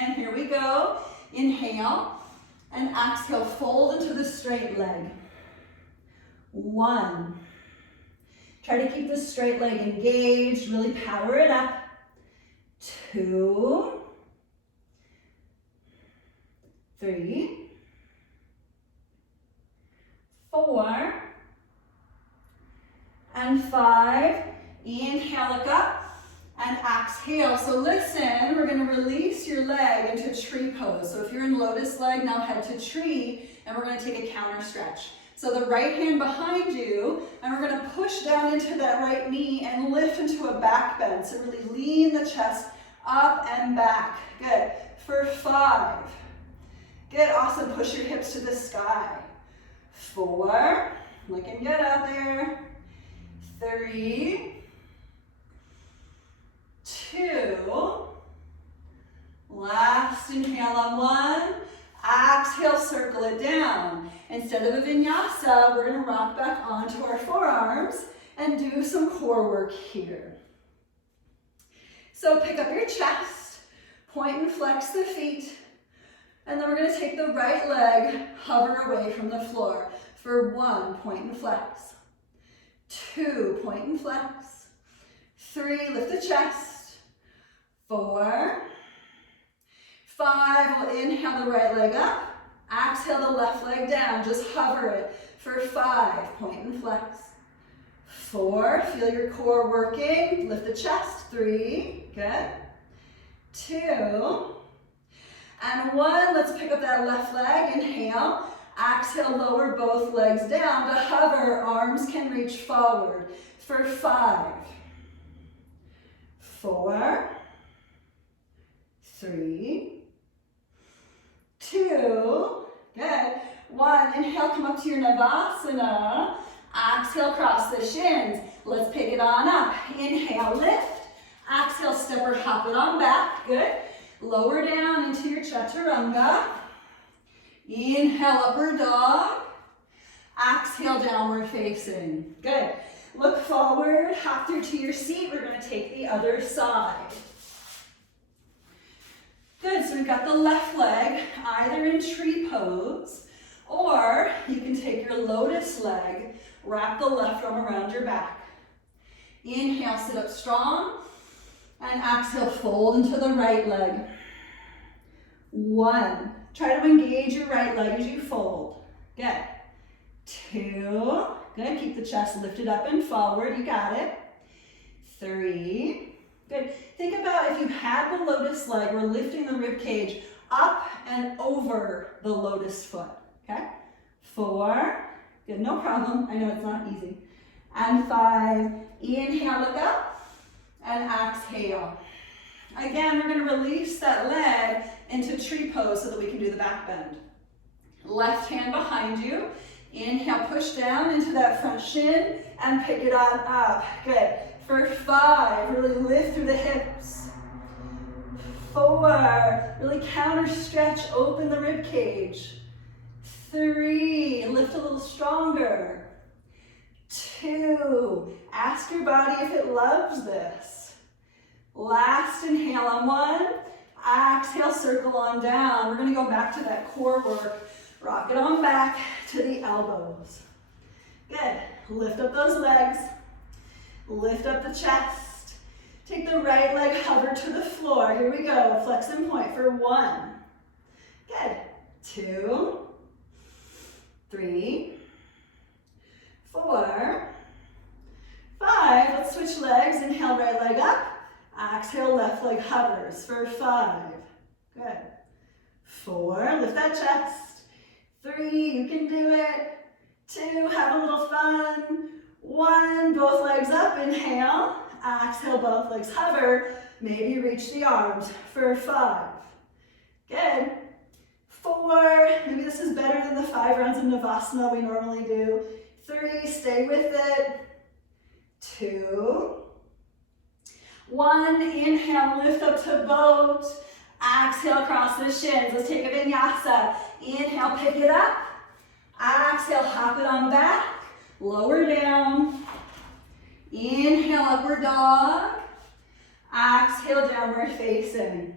And here we go. Inhale and exhale, fold into the straight leg. 1. Try to keep the straight leg engaged, really power it up. 2. 3, 4, and 5. Inhale, look up, and exhale. So listen, we're going to release your leg into tree pose. So if you're in lotus leg, now head to tree, and we're going to take a counter stretch. So the right hand behind you, and we're going to push down into that right knee and lift into a back bend. So really lean the chest up and back. Good. For 5. Good, awesome. Push your hips to the sky. 4, looking good out there. 3, 2, last inhale on 1. Exhale, circle it down. Instead of a vinyasa, we're going to rock back onto our forearms and do some core work here. So pick up your chest, point and flex the feet. And then we're going to take the right leg, hover away from the floor for 1, point and flex. 2, point and flex. 3, lift the chest. 4, 5, we'll inhale the right leg up. Exhale the left leg down, just hover it for 5, point and flex. 4, feel your core working, lift the chest. 3, good. 2, and 1, let's pick up that left leg, inhale. Exhale, lower both legs down to hover, arms can reach forward for 5, 4, 3, 2, good. 1, inhale, come up to your Shavasana. Exhale, cross the shins. Let's pick it on up. Inhale, lift. Exhale, step or hop it on back, good. Lower down into your Chaturanga. Inhale, upward dog. Exhale, downward facing, good. Look forward, hop through to your seat. We're gonna take the other side. Good, so we've got the left leg either in tree pose, or you can take your lotus leg, wrap the left arm around your back. Inhale, sit up strong, and exhale, fold into the right leg. 1, try to engage your right leg as you fold. Good. 2, good, keep the chest lifted up and forward, you got it. 3, good. Think about if you had the lotus leg, we're lifting the rib cage up and over the lotus foot, okay? 4, good, no problem, I know it's not easy. And 5, inhale, look up, and exhale. Again, we're gonna release that leg into tree pose so that we can do the back bend. Left hand behind you. Inhale, push down into that front shin and pick it on up. Good. For 5, really lift through the hips. 4, really counter stretch, open the rib cage. 3, lift a little stronger. 2, ask your body if it loves this. Last inhale on 1. Exhale, circle on down. We're gonna go back to that core work. Rock it on back to the elbows. Good. Lift up those legs. Lift up the chest. Take the right leg, hover to the floor. Here we go. Flex and point for 1. Good. 2, 3, 4, 5. Let's switch legs. Inhale, right leg up. Exhale, left leg hovers for 5. Good. 4, lift that chest. 3, you can do it. 2, have a little fun. 1, both legs up, inhale. Exhale, both legs hover. Maybe reach the arms for 5. Good. 4, maybe this is better than the 5 rounds of Navasana we normally do. 3, stay with it. 2, 1, inhale, lift up to boat. Exhale, cross the shins. Let's take a vinyasa. Inhale, pick it up. Exhale, hop it on back. Lower down. Inhale, upward dog. Exhale, downward facing.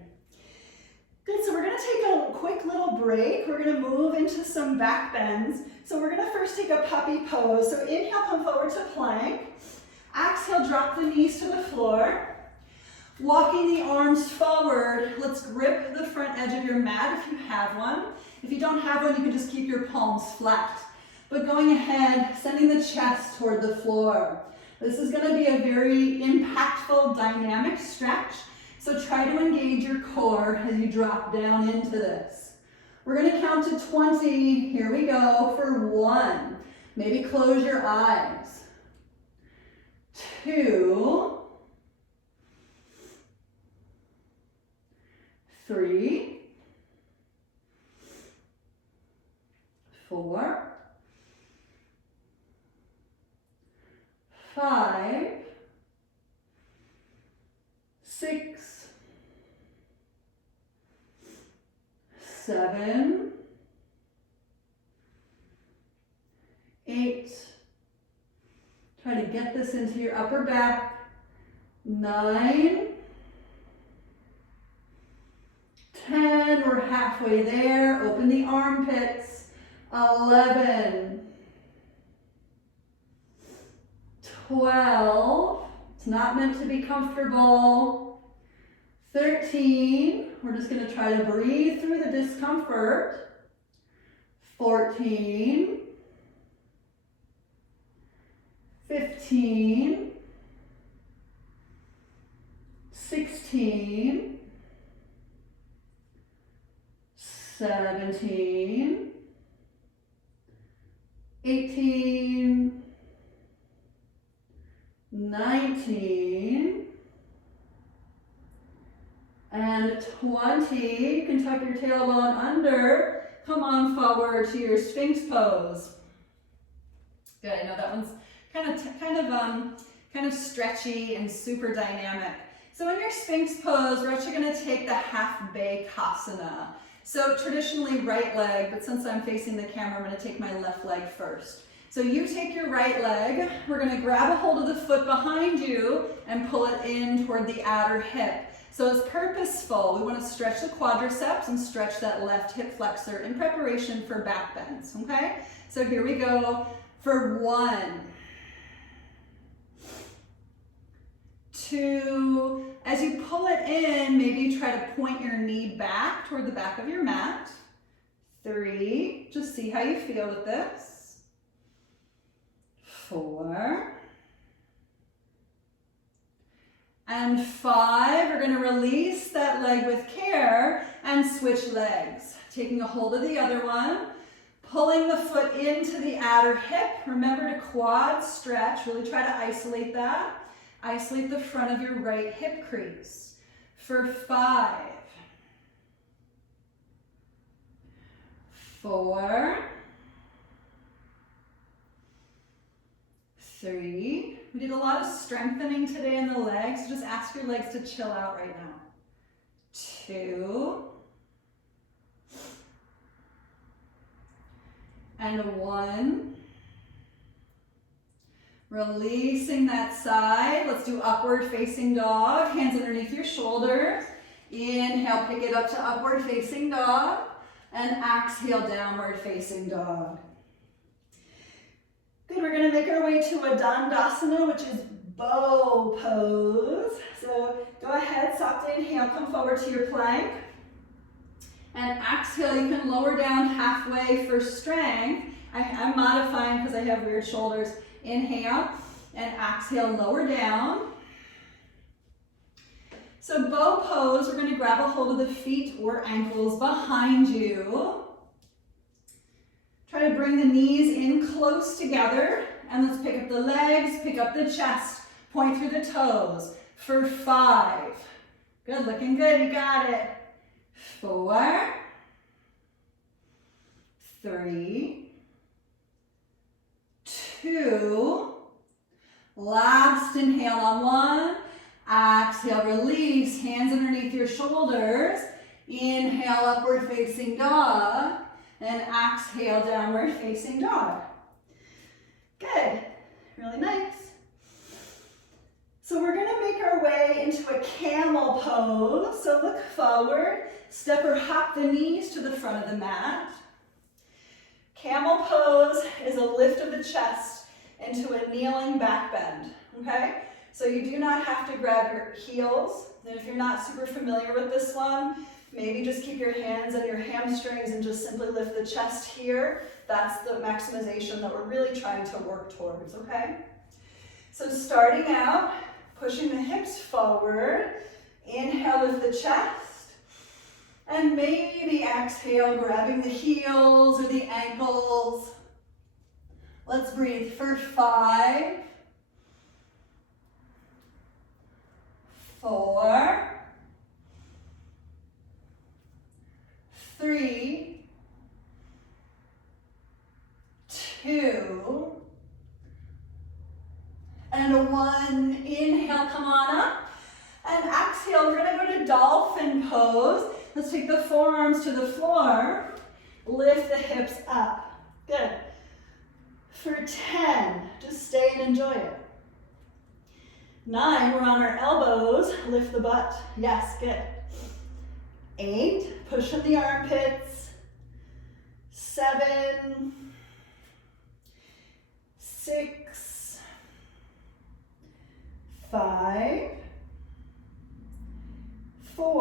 Good, so we're gonna take a quick little break. We're gonna move into some back bends. So we're gonna first take a puppy pose. So inhale, come forward to plank. Exhale, drop the knees to the floor. Walking the arms forward, let's grip the front edge of your mat if you have one. If you don't have one, you can just keep your palms flat. But going ahead, sending the chest toward the floor. This is gonna be a very impactful, dynamic stretch. So try to engage your core as you drop down into this. We're gonna count to 20. Here we go for 1. Maybe close your eyes. 2, 3, 4, 5, 6, 7, 8. Try to get this into your upper back. 9, 10, we're halfway there. Open the armpits. 11, 12, it's not meant to be comfortable. 13, we're just going to try to breathe through the discomfort. 14, 15, 16, 17, 18, 19, and 20. You can tuck your tailbone under. Come on forward to your Sphinx Pose. Good, I know that one's kind of stretchy and super dynamic. So in your Sphinx Pose, we're actually going to take the half Bakasana. So traditionally right leg, but since I'm facing the camera, I'm going to take my left leg first. So you take your right leg, we're going to grab a hold of the foot behind you and pull it in toward the outer hip. So it's purposeful. We want to stretch the quadriceps and stretch that left hip flexor in preparation for back bends, okay? So here we go for 1, 2, as you pull it in, maybe you try to point your knee back toward the back of your mat. 3, just see how you feel with this. 4, and 5, we're going to release that leg with care and switch legs. Taking a hold of the other one, pulling the foot into the outer hip. Remember to quad stretch, really try to isolate that. Isolate the front of your right hip crease. For 5, 4, 3. We did a lot of strengthening today in the legs, so just ask your legs to chill out right now. 2, and 1. Releasing that side. Let's do upward facing dog. Hands underneath your shoulders. Inhale, pick it up to upward facing dog. And exhale, downward facing dog. Good, we're going to make our way to a Dandasana, which is bow pose. So go ahead, soft inhale, come forward to your plank. And exhale, you can lower down halfway for strength. I'm modifying because I have weird shoulders. Inhale and exhale, lower down. So bow pose, we're going to grab a hold of the feet or ankles behind you. Try to bring the knees in close together, and let's pick up the legs, pick up the chest, point through the toes. For 5. Good, looking good, you got it. 4, 3, 2, last inhale on 1, exhale, release, hands underneath your shoulders, inhale, upward facing dog, and exhale, downward facing dog. Good, really nice. So we're gonna make our way into a camel pose, so look forward, step or hop the knees to the front of the mat. Camel pose is a lift of the chest into a kneeling back bend, okay? So you do not have to grab your heels. And if you're not super familiar with this one, maybe just keep your hands on your hamstrings and just simply lift the chest here. That's the maximization that we're really trying to work towards, okay? So starting out, pushing the hips forward, inhale, lift the chest. And maybe exhale, grabbing the heels or the ankles. Let's breathe for 5, 4, 3, 2, and 1. Inhale, come on up. And exhale, we're gonna go to Dolphin Pose. Let's take the forearms to the floor. Lift the hips up. Good. For 10, just stay and enjoy it. 9, we're on our elbows. Lift the butt. Yes, good. 8, push from the armpits. 7, 6, 5, 4,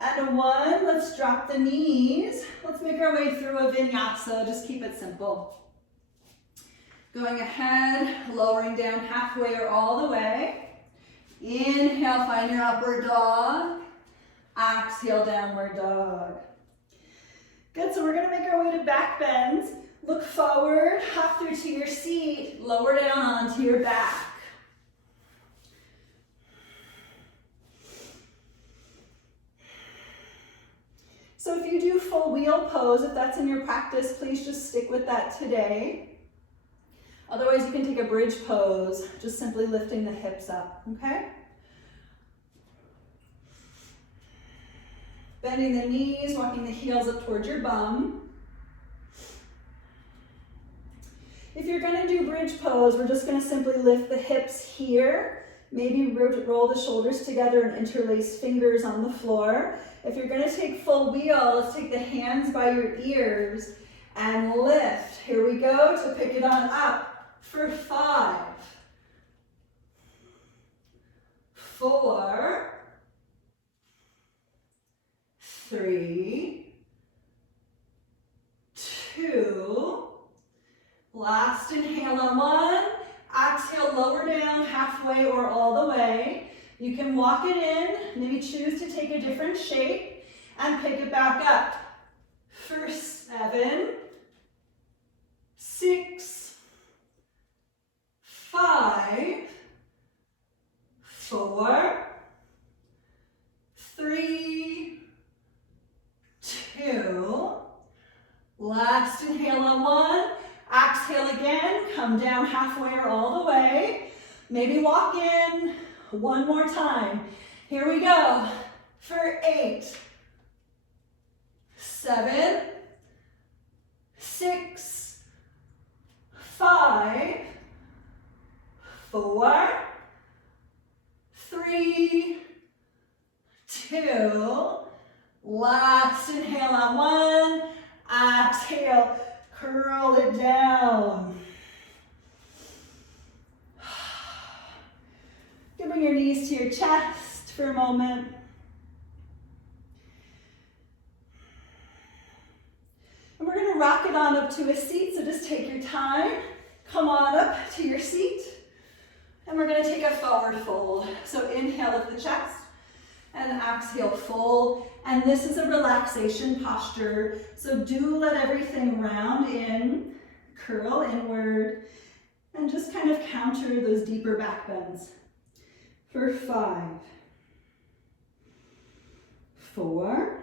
And 1, let's drop the knees. Let's make our way through a vinyasa, just keep it simple. Going ahead, lowering down halfway or all the way. Inhale, find your upward dog. Exhale, downward dog. Good, so we're gonna make our way to back bends. Look forward, hop through to your seat, lower down onto your back. So if you do full wheel pose, if that's in your practice, please just stick with that today. Otherwise, you can take a bridge pose, just simply lifting the hips up, okay? Bending the knees, walking the heels up towards your bum. If you're gonna do bridge pose, we're just gonna simply lift the hips here. Maybe roll the shoulders together and interlace fingers on the floor. If you're gonna take full wheel, let's take the hands by your ears and lift. Here we go to pick it on up for 5, 4, 3, 2, last inhale on 1, exhale, lower down halfway or all the way. You can walk it in, maybe choose to take a different shape and pick it back up for 7, 6, 5, 4, 3, 2, last inhale on 1, exhale again, come down halfway or all the way. Maybe walk in 1 more time. Here we go for 8, 7, 6, 5, 4, 3, 2, last inhale on 1, exhale, curl it down. Bring your knees to your chest for a moment. And we're going to rock it on up to a seat, so just take your time. Come on up to your seat. And we're going to take a forward fold. So inhale, lift the chest, and exhale, fold. And this is a relaxation posture, so do let everything round in, curl inward, and just kind of counter those deeper back bends. For 5, 4,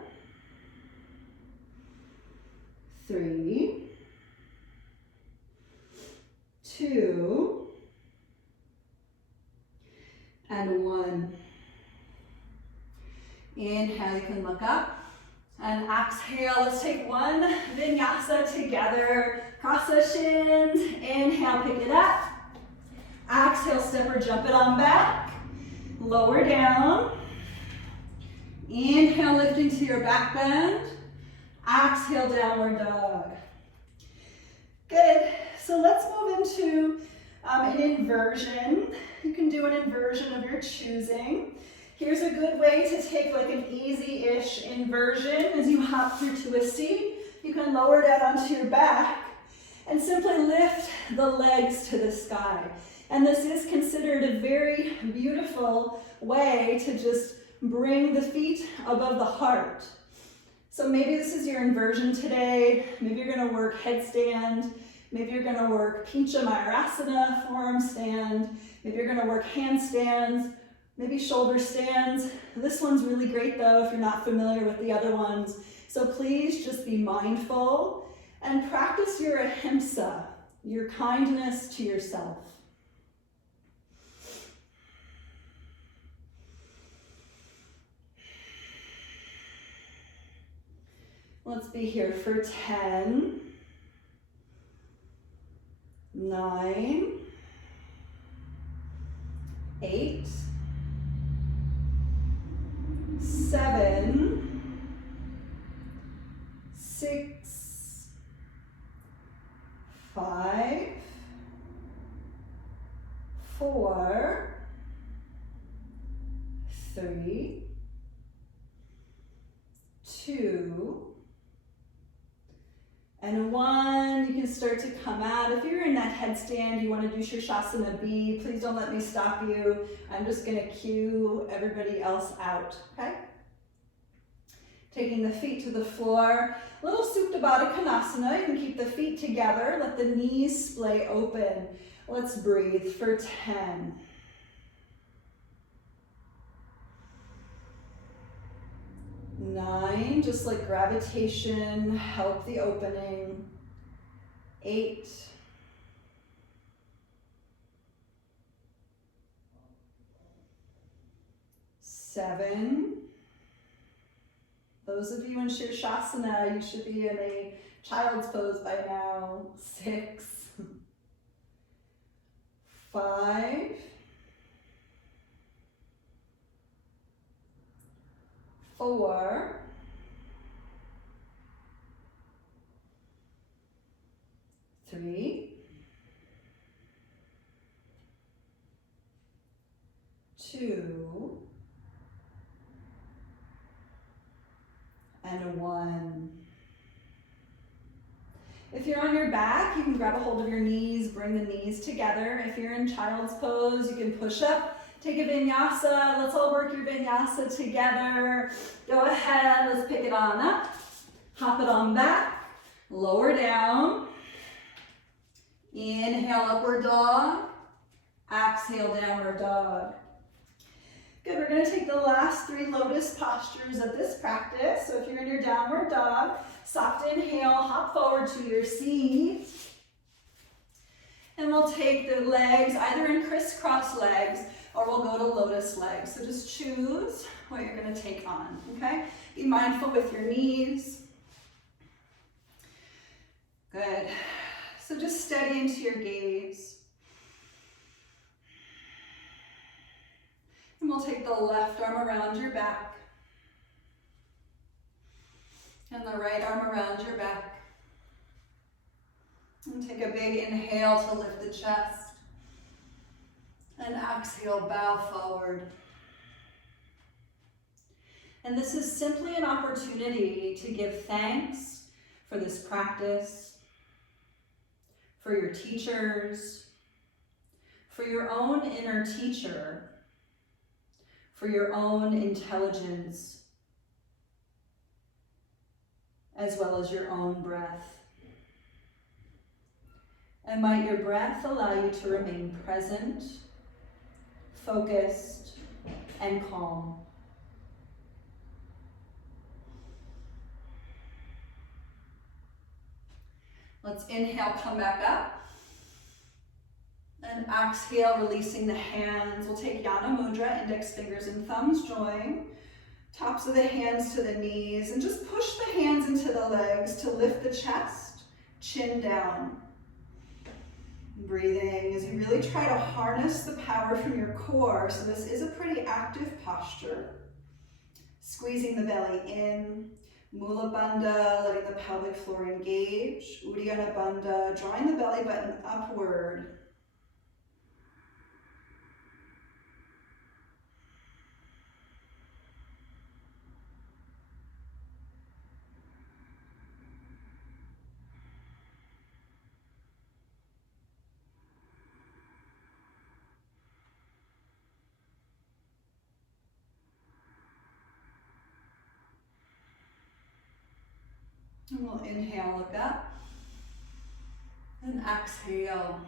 3, 2, and 1. Inhale, you can look up. And exhale, let's take one vinyasa together. Cross the shins. Inhale, pick it up. Exhale, step or jump it on back. Lower down. Inhale, lifting to your back bend. Exhale, downward dog. Good. So let's move into an inversion. You can do an inversion of your choosing. Here's a good way to take like an easy-ish inversion. As you hop through to a seat, you can lower down onto your back and simply lift the legs to the sky. And this is considered a very beautiful way to just bring the feet above the heart. So maybe this is your inversion today. Maybe you're gonna work headstand. Maybe you're gonna work Pincha Mayurasana, forearm stand. Maybe you're gonna work handstands, maybe shoulder stands. This one's really great though if you're not familiar with the other ones. So please just be mindful and practice your ahimsa, your kindness to yourself. Let's be here for 10, 9, 8, 7, 6, 5, 4, 3, 2, and 1. You can start to come out. If you're in that headstand, you want to do Shavasana B, please don't let me stop you. I'm just going to cue everybody else out, okay? Taking the feet to the floor. Little Supta Baddha Konasana. You can keep the feet together. Let the knees splay open. Let's breathe for 10. 9, just like gravitation, help the opening. 8. 7. Those of you in Shavasana, you should be in a child's pose by now. 6. 5. 4. 3. 2. And 1. If you're on your back, you can grab a hold of your knees, bring the knees together. If you're in child's pose, you can push up. Take a vinyasa. Let's all work your vinyasa together. Go ahead. Let's pick it on up. Hop it on back. Lower down. Inhale, upward dog. Exhale, downward dog. Good. We're going to take the last 3 lotus postures of this practice. So if you're in your downward dog, soft inhale, hop forward to your seat. And we'll take the legs either in crisscross legs or we'll go to lotus legs. So just choose what you're going to take on, okay? Be mindful with your knees. Good. So just steady into your gaze. And we'll take the left arm around your back. And the right arm around your back. And take a big inhale to lift the chest. And exhale, bow forward. And this is simply an opportunity to give thanks for this practice, for your teachers, for your own inner teacher, for your own intelligence, as well as your own breath. And might your breath allow you to remain present, focused, and calm. Let's inhale, come back up. And exhale, releasing the hands. We'll take Yana Mudra, index fingers and thumbs join. Tops of the hands to the knees. And just push the hands into the legs to lift the chest, chin down. Breathing as you really try to harness the power from your core. So this is a pretty active posture. Squeezing the belly in. Mula Bandha, letting the pelvic floor engage. Uddiyana Bandha, drawing the belly button upward. And we'll inhale, look up, and exhale.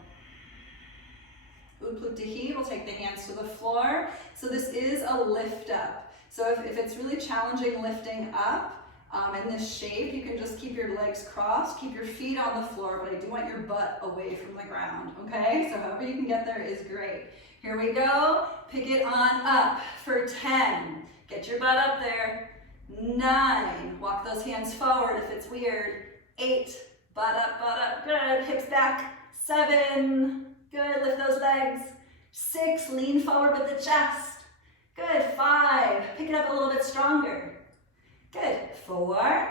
Utplutihi, we'll take the hands to the floor. So this is a lift up. So if it's really challenging lifting up in this shape, you can just keep your legs crossed, keep your feet on the floor, but I do want your butt away from the ground, okay? So however you can get there is great. Here we go, pick it on up for 10. Get your butt up there. 9, walk those hands forward if it's weird. 8, butt up, good, hips back. 7, good, lift those legs. 6, lean forward with the chest. Good, 5, pick it up a little bit stronger. Good, 4,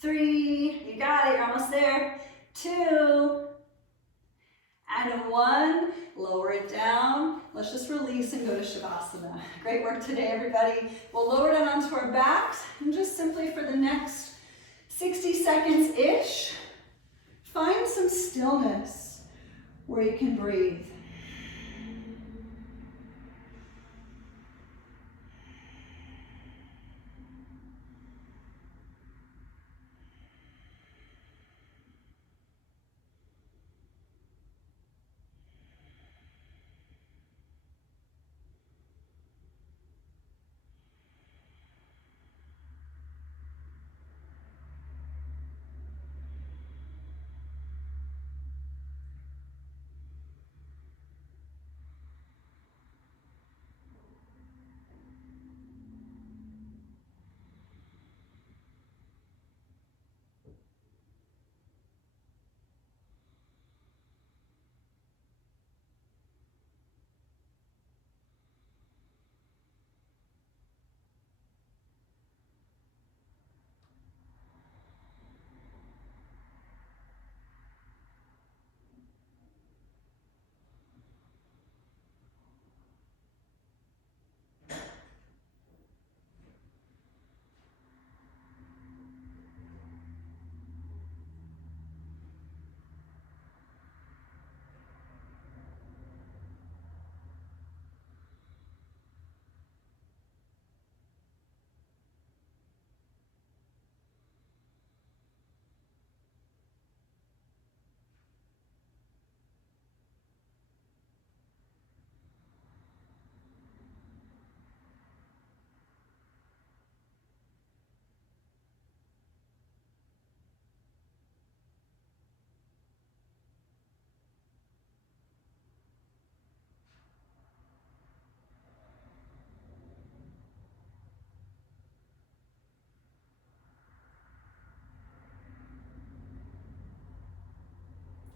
3, you got it, you're almost there. 2, And 1, lower it down. Let's just release and go to Shavasana. Great work today, everybody. We'll lower it onto our backs and just simply for the next 60 seconds-ish, find some stillness where you can breathe.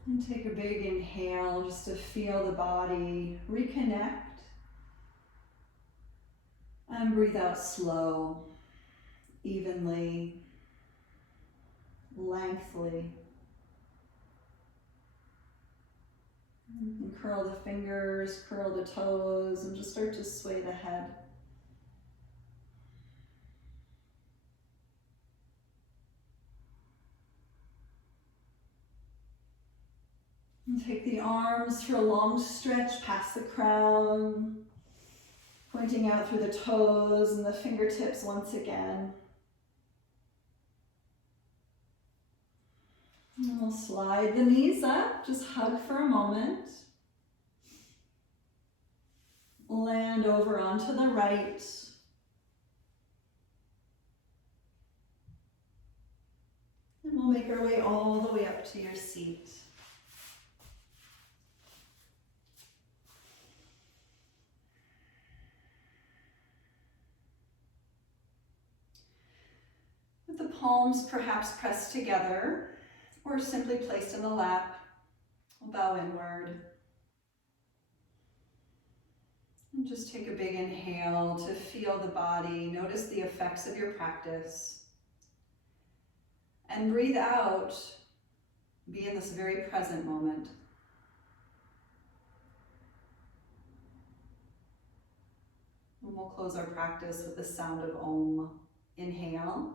And take a big inhale just to feel the body reconnect. And breathe out slow, evenly, lengthily. You can curl the fingers, curl the toes, and just start to sway the head. And take the arms for a long stretch past the crown, pointing out through the toes and the fingertips once again. And we'll slide the knees up, just hug for a moment. Land over onto the right. And we'll make our way all the way up to your seat. With the palms perhaps pressed together or simply placed in the lap, we'll bow inward. And just take a big inhale to feel the body. Notice the effects of your practice. And breathe out. Be in this very present moment. And we'll close our practice with the sound of Om. Inhale.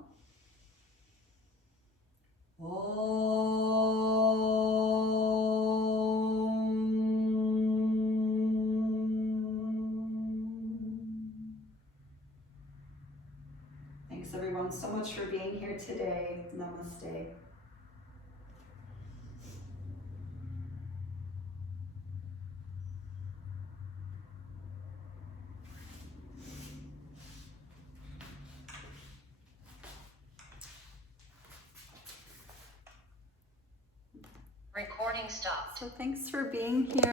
Thanks everyone so much for being here today. Namaste. Recording stopped. So thanks for being here.